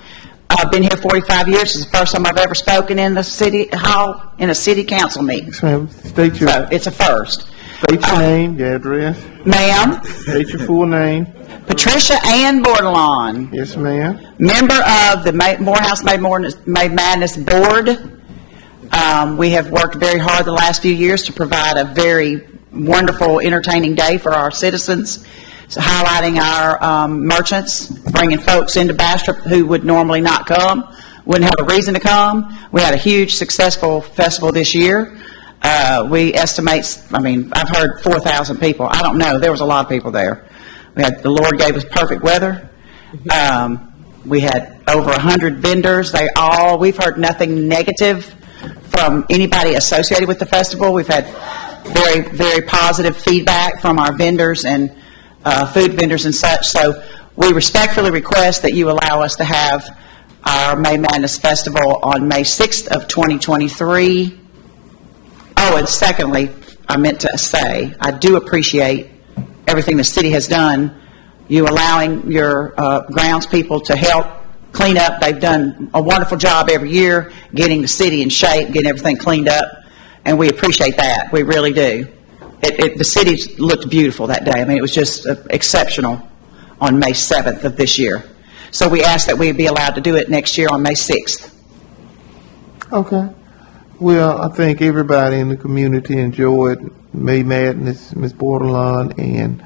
I've been here 45 years. This is the first time I've ever spoken in the city hall in a city council meeting. Ma'am, state your, So it's a first. state your name, your address, Ma'am, state your full name. Patricia Ann Bordelon, Yes, ma'am. member of the Morehouse May Madness Board. We have worked very hard the last few years to provide a very wonderful, entertaining day for our citizens, so highlighting our merchants, bringing folks into Bastrop who would normally not come, wouldn't have a reason to come. We had a huge, successful festival this year. We estimate, I've heard 4,000 people. I don't know. There was a lot of people there. The Lord gave us perfect weather. We had over 100 vendors. We've heard nothing negative from anybody associated with the festival. We've had very, very positive feedback from our vendors and food vendors and such. So we respectfully request that you allow us to have our May Madness Festival on May 6th of 2023. Oh, and secondly, I meant to say, I do appreciate everything the city has done, you allowing your grounds people to help clean up. They've done a wonderful job every year getting the city in shape, getting everything cleaned up, and we appreciate that. We really do. The city looked beautiful that day. It was just exceptional on May 7th of this year. So we ask that we be allowed to do it next year on May 6th. Okay. Well, I think everybody in the community enjoyed May Madness, Ms. Bordelon, and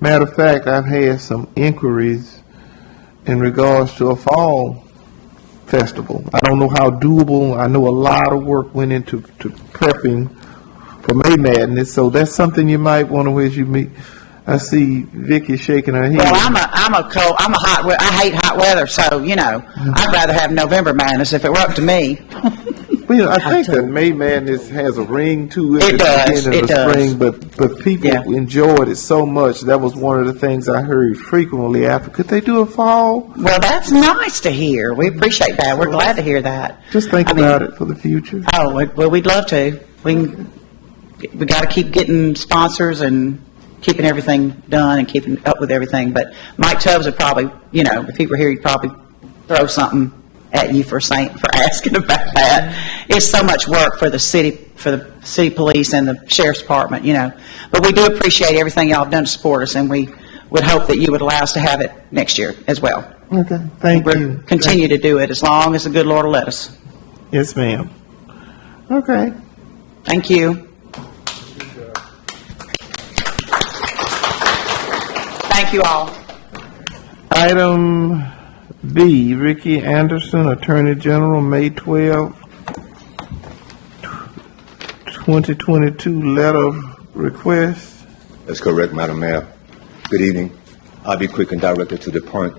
matter of fact, I've had some inquiries in regards to a fall festival. I don't know how doable. I know a lot of work went into prepping for May Madness, so that's something you might want to, as you meet. I see Vicky shaking her head. Well, I hate hot weather, so, I'd rather have November Madness if it were up to me. Well, I think that May Madness has a ring to it. It does. At the beginning of the spring, but people enjoyed it so much. That was one of the things I heard frequently after. Could they do a fall? Well, that's nice to hear. We appreciate that. We're glad to hear that. Just think about it for the future. Oh, well, we'd love to. We got to keep getting sponsors and keeping everything done and keeping up with everything. But Mike Tubbs would probably, if he were here, he'd probably throw something at you for asking about that. It's so much work for the city police and the sheriff's department, But we do appreciate everything y'all have done to support us, and we would hope that you would allow us to have it next year as well. Okay, thank you. Continue to do it as long as the good Lord will let us. Yes, ma'am. Okay. Thank you. Thank you all. Item B, Ricky Anderson, Attorney General, May 12, 2022, letter of request. That's correct, Madam Mayor. Good evening. I'll be quick and direct to the point.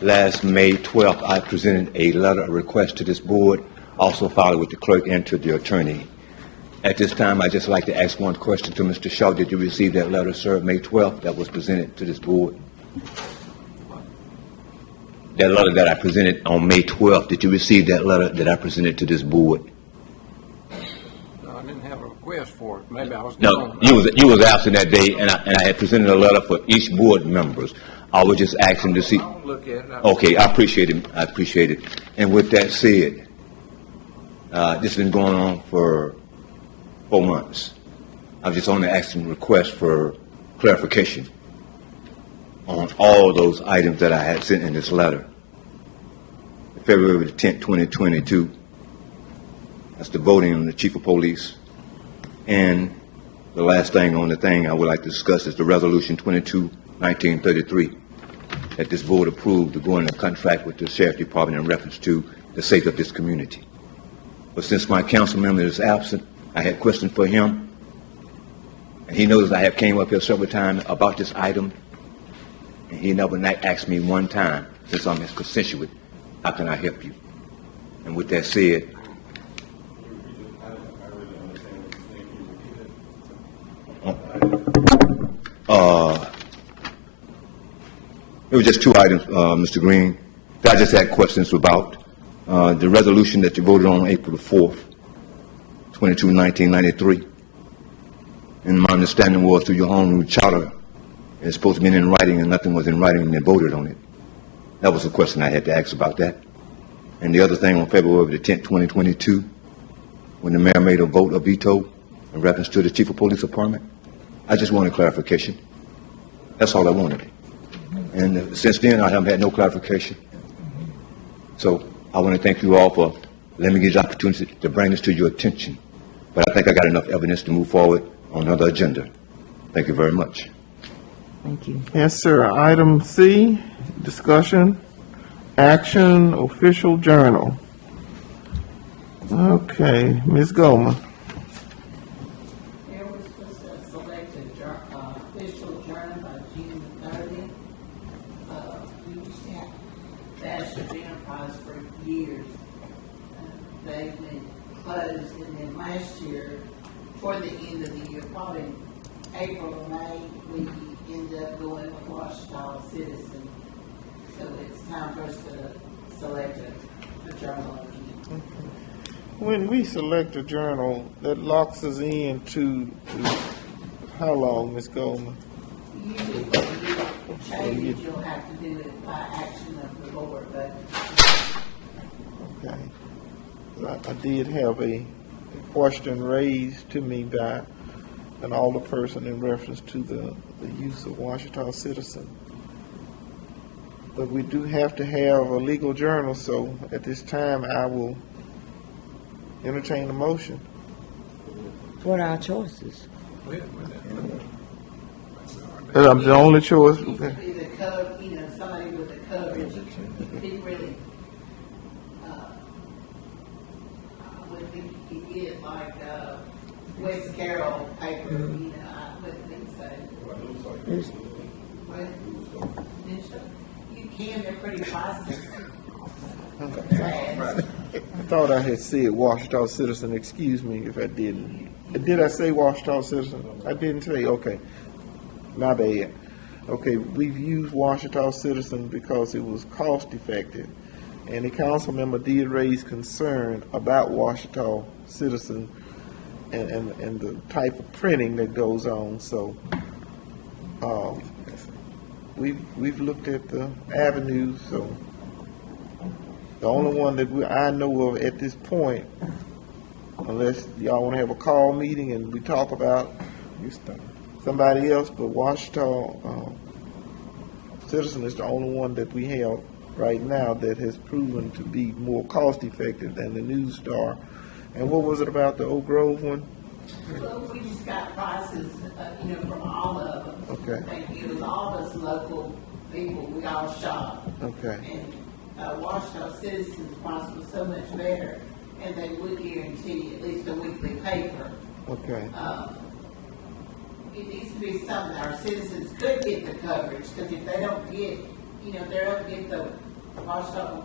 Last May 12th, I presented a letter of request to this board, also filed with the clerk and to the attorney. At this time, I'd just like to ask one question to Mr. Shaw. Did you receive that letter, sir, May 12th, that was presented to this board? That letter that I presented on May 12th, did you receive that letter that I presented to this board? No, I didn't have a request for it. Maybe I was. No, you was absent that day, and I had presented a letter for each board members. I was just asking to see. I'll look at it. Okay, I appreciate it. I appreciate it. And with that said, this has been going on for 4 months. I'm just only asking requests for clarification on all those items that I had sent in this letter. February the 10th, 2022. That's the voting on the chief of police. And the last thing on the thing I would like to discuss is the resolution 22-1933 that this board approved to go into contract with the sheriff department in reference to the safety of this community. But since my council member is absent, I had questions for him. And he knows I have came up here several times about this item. And he never asked me one time, since I'm his constituent, how can I help you? And with that said, it was just 2 items, Mr. Green, that I just had questions about. The resolution that you voted on April the 4th, 22-1993. And my understanding was through your home rule charter, it's supposed to be in writing, and nothing was in writing, and they voted on it. That was the question I had to ask about that. And the other thing on February the 10th, 2022, when the mayor made a vote of veto in reference to the chief of police department, I just wanted clarification. That's all I wanted. And since then, I haven't had no clarification. So I want to thank you all for letting me get the opportunity to bring this to your attention. But I think I got enough evidence to move forward on another agenda. Thank you very much. Thank you. Yes, sir. Item C, discussion, action, official journal. Okay, Ms. Goldman. There was supposed to select a official journal by June 30th. We used to have Bastrop Enterprise for years. They've been closed, and then last year, toward the end of the year, probably April or May, we ended up going with Washita Citizen. So it's time for us to select a journal again. When we select a journal, that locks us in to how long, Ms. Goldman? Usually, if you change it, you'll have to do it by action of the board, but Okay. I did have a question raised to me by an older person in reference to the use of Washita Citizen. But we do have to have a legal journal, so at this time, I will entertain a motion. What are our choices? I'm the only choice. it used to be the cover, somebody with the coverage, you couldn't really, I wouldn't think you could get like, West Carroll paper, I wouldn't think so. What? You can, they're pretty pricey. I thought I had said Washita Citizen, excuse me if I didn't. Did I say Washita Citizen? I didn't say, okay. My bad. Okay, we've used Washita Citizen because it was cost effective. And the council member did raise concern about Washita Citizen and the type of printing that goes on. So we've looked at the avenues. So the only one that I know of at this point, unless y'all want to have a call meeting and we talk about somebody else, but Washita Citizen is the only one that we have right now that has proven to be more cost effective than the News Star. And what was it about the Oak Grove one? Well, we just got prices, from all of them. Okay, I think it was all of us local people, we all shopped. okay, And Washington Citizens Response was so much better, and they would guarantee at least a weekly paper. okay. It needs to be something our citizens could get the coverage, because if they don't get, they don't get the Washington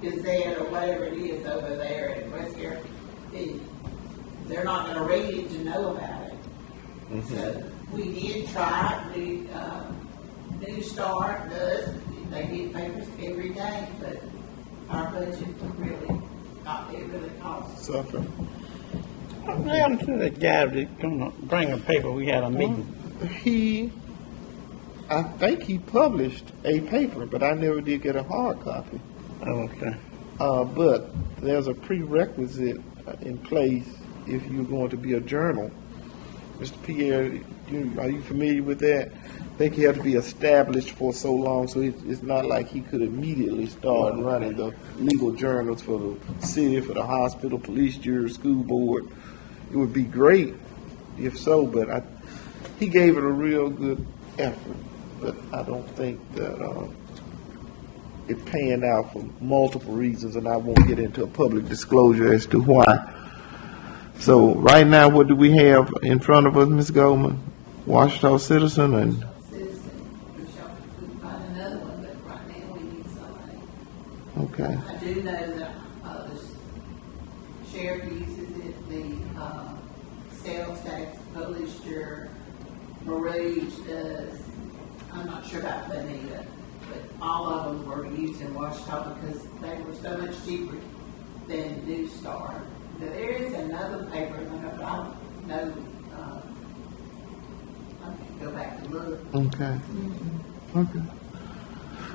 Gazette or whatever it is over there at West Garrett, they're not gonna read it to know about it. So, we did try, New Star does, they get papers every day, but our budget really, it really costs. Suffer. What happened to the guy that gonna bring a paper we had a meeting? I think he published a paper, but I never did get a hard copy. Oh, okay. But there's a prerequisite in place if you're going to be a journal. Mr. Pierre, are you familiar with that? I think he had to be established for so long, so it's not like he could immediately start running the legal journals for the city, for the hospital, police jury, school board. It would be great if so, but he gave it a real good effort. But I don't think that it's paying out for multiple reasons, and I won't get into a public disclosure as to why. So right now, what do we have in front of us, Ms. Goldman? Washington Citizen and Citizen, we can find another one, but right now we need somebody. okay. I do know that the sheriff uses it, the sales tax, police juror, Marouge does. I'm not sure about Bonita, but all of them were used in Washington because they were so much cheaper than New Star. Now, there is another paper, but I don't know, I can go back and look. Okay.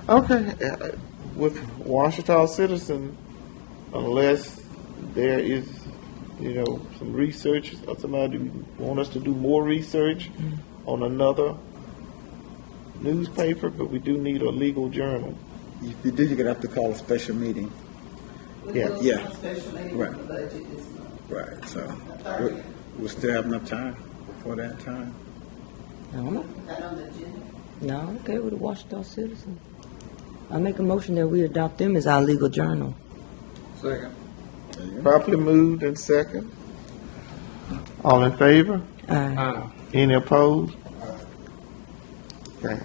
Okay. With Washington Citizen, unless there is, some research, or somebody want us to do more research on another newspaper, but we do need a legal journal. If you do, you're gonna have to call a special meeting. We will Yeah. have a special meeting Right. for the budget this month. Right, so The 30th. we'll still have enough time before that time. No, Put that on the agenda. no, I'm okay with the Washington Citizen. I make a motion that we adopt them as our legal journal. Second. Properly moved and second. All in favor? Aye. Any opposed? Okay.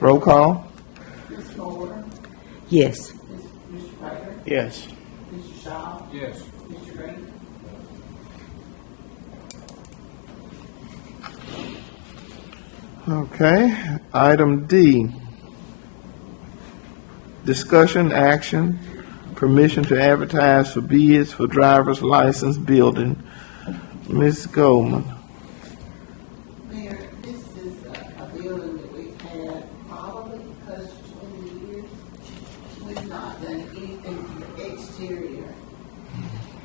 Roll call? Ms. Moore, Yes. Mr. Prater, Yes. Mr. Shaw, Yes. Mr. Green. Okay. Item D. Discussion, action, permission to advertise for bids for driver's license building. Ms. Goldman. Mayor, this is a building that we've had probably close to 20 years. We've not done anything to the exterior.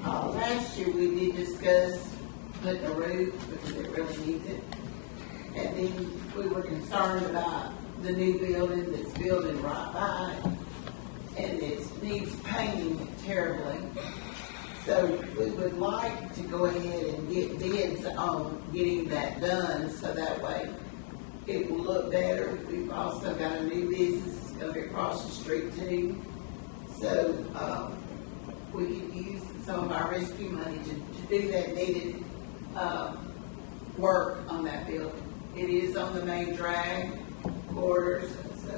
Last year, we did discuss putting a roof because it really needs it. And then we were concerned about the new building that's building right by it. And it needs painting terribly. So we would like to go ahead and get bids on getting that done, so that way it will look better. We've also got a new business that's gonna be across the street too. So, we could use some of our rescue money to do that needed, work on that building. It is on the main drag borders, so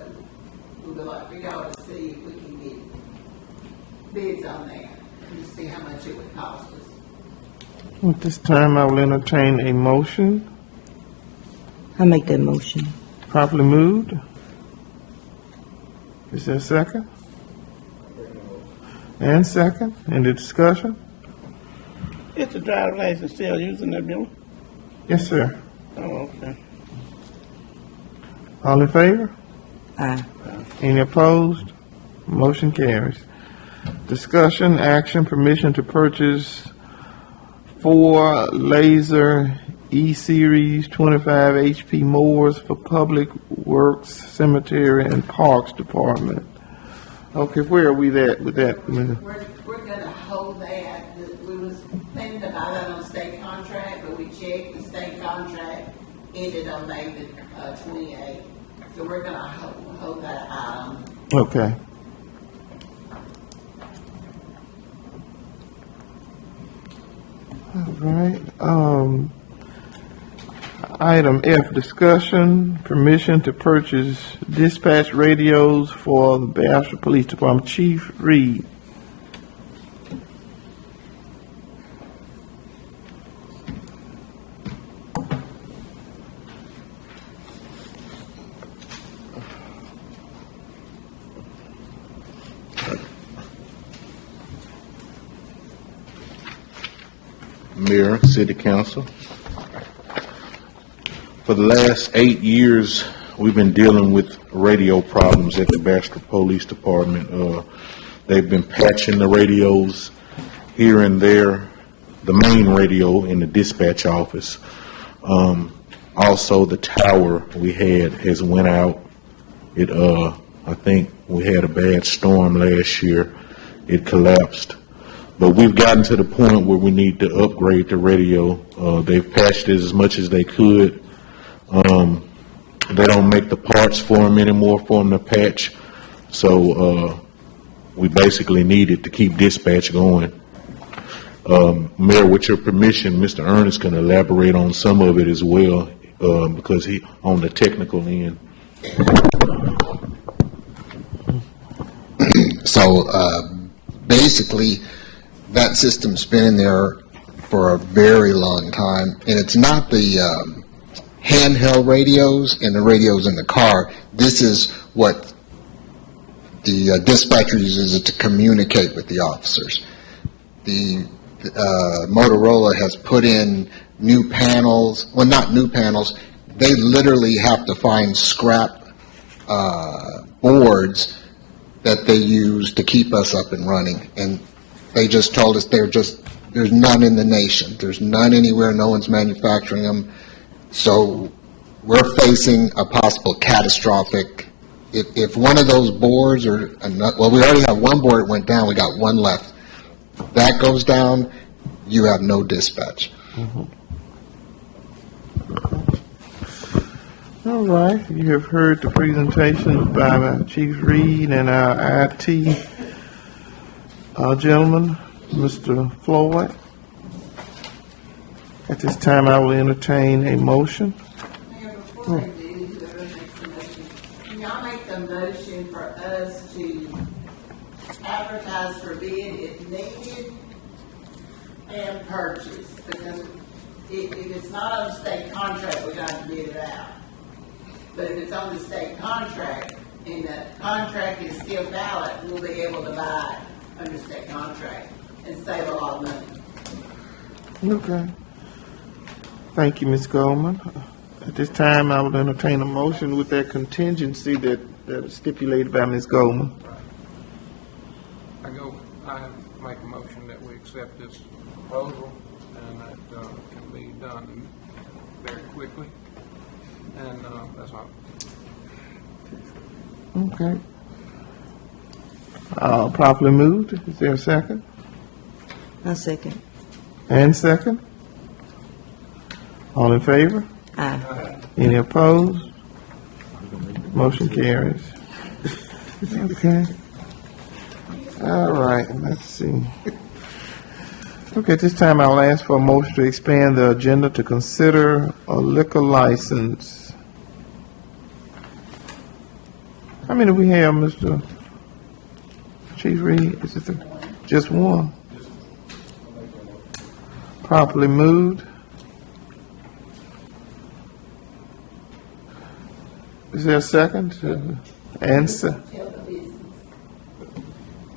we would like for y'all to see if we can get bids on that and to see how much it would cost us. At this time, I will entertain a motion. I make that motion. Properly moved. Is there a second? And second. Any discussion? Is the driver's license still using that building? Yes, sir. Oh, okay. All in favor? Aye. Any opposed? Motion carries. Discussion, action, permission to purchase 4 Laser E-Series 25 HP mowers for Public Works, Cemetery, and Parks Department. Okay, where are we at with that? We're gonna hold that. We was planning to buy that on state contract, but we checked the state contract ended on May the 28th. So we're gonna hold that item. Okay. All right. Item F, discussion, permission to purchase dispatch radios for the Bastrop Police Department. Chief Reed. Mayor, City Council. For the last 8 years, we've been dealing with radio problems at the Bastrop Police Department. They've been patching the radios here and there, the main radio in the dispatch office. Also, the tower we had has went out. I think we had a bad storm last year. It collapsed. But we've gotten to the point where we need to upgrade the radio. They've patched it as much as they could. They don't make the parts for them anymore for them to patch. So we basically need it to keep dispatch going. Mayor, with your permission, Mr. Ernest can elaborate on some of it as well, because he on the technical end. So basically, that system's been in there for a very long time, and it's not the handheld radios and the radios in the car. This is what the dispatcher uses it to communicate with the officers. The Motorola has put in new panels, well, not new panels, they literally have to find scrap boards that they use to keep us up and running. And they just told us there's none in the nation. There's none anywhere. No one's manufacturing them. So we're facing a possible catastrophic. If one of those boards we already have one board that went down. We got one left. That goes down, you have no dispatch. Mm-hmm. All right, you have heard the presentation by Chief Reed and our IT gentleman, Mr. Floyd. At this time, I will entertain a motion. Mayor, before they do, whoever makes the motion, can y'all make the motion for us to advertise for bid if needed and purchase? Because if it's not on the state contract, we're going to bid it out. But if it's on the state contract and the contract is still valid, we'll be able to buy it under state contract and save a lot of money. Okay. Thank you, Ms. Goldman. At this time, I will entertain a motion with that contingency that is stipulated by Ms. Goldman. I make a motion that we accept this proposal, and that can be done very quickly, and that's all. Okay. Properly moved. Is there a second? A second. And second? All in favor? Aye. Any opposed? Motion carries. Okay. All right, let's see. Okay, at this time, I'll ask for a motion to expand the agenda to consider a liquor license. How many do we have, Mr. Chief Reed? Is it just one? Properly moved. Is there a second? Answer.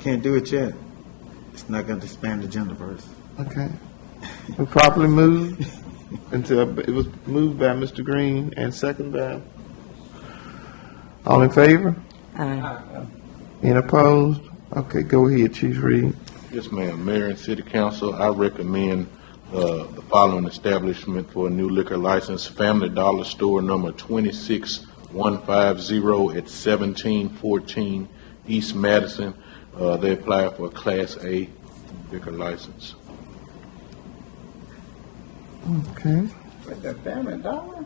Can't do it yet. It's not going to expand the agenda first. Okay. We properly moved until it was moved by Mr. Green and second by. All in favor? Aye. Any opposed? Okay, go ahead, Chief Reed. Yes, ma'am. Mayor and City Council, I recommend the following establishment for a new liquor license: Family Dollar Store number 26150 at 1714 East Madison. They apply for a Class A liquor license. Okay. With the Family Dollar?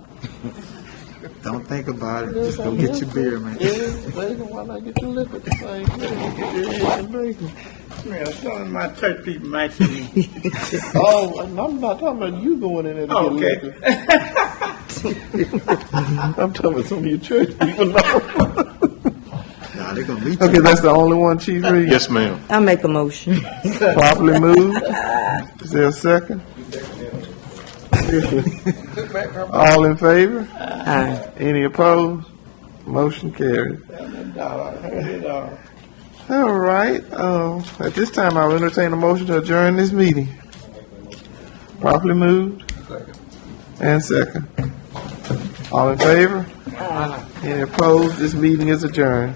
Don't think about it, just go get your beer, man. Bacon, why not get your liquor at the same time? Get your eggs and bacon. Man, some of my church people might see me. Oh, I'm not talking about you going in there to Okay. get liquor. I'm talking about some of your church people. Nah, they're gonna meet Okay, that's the only one, Chief Reed? Yes, ma'am. I'll make a motion. Properly moved. Is there a second? All in favor? Aye. Any opposed? Motion carried. Family Dollar, I heard it all. All right, at this time, I'll entertain a motion to adjourn this meeting. Properly moved? And second. All in favor? Any opposed? This meeting is adjourned.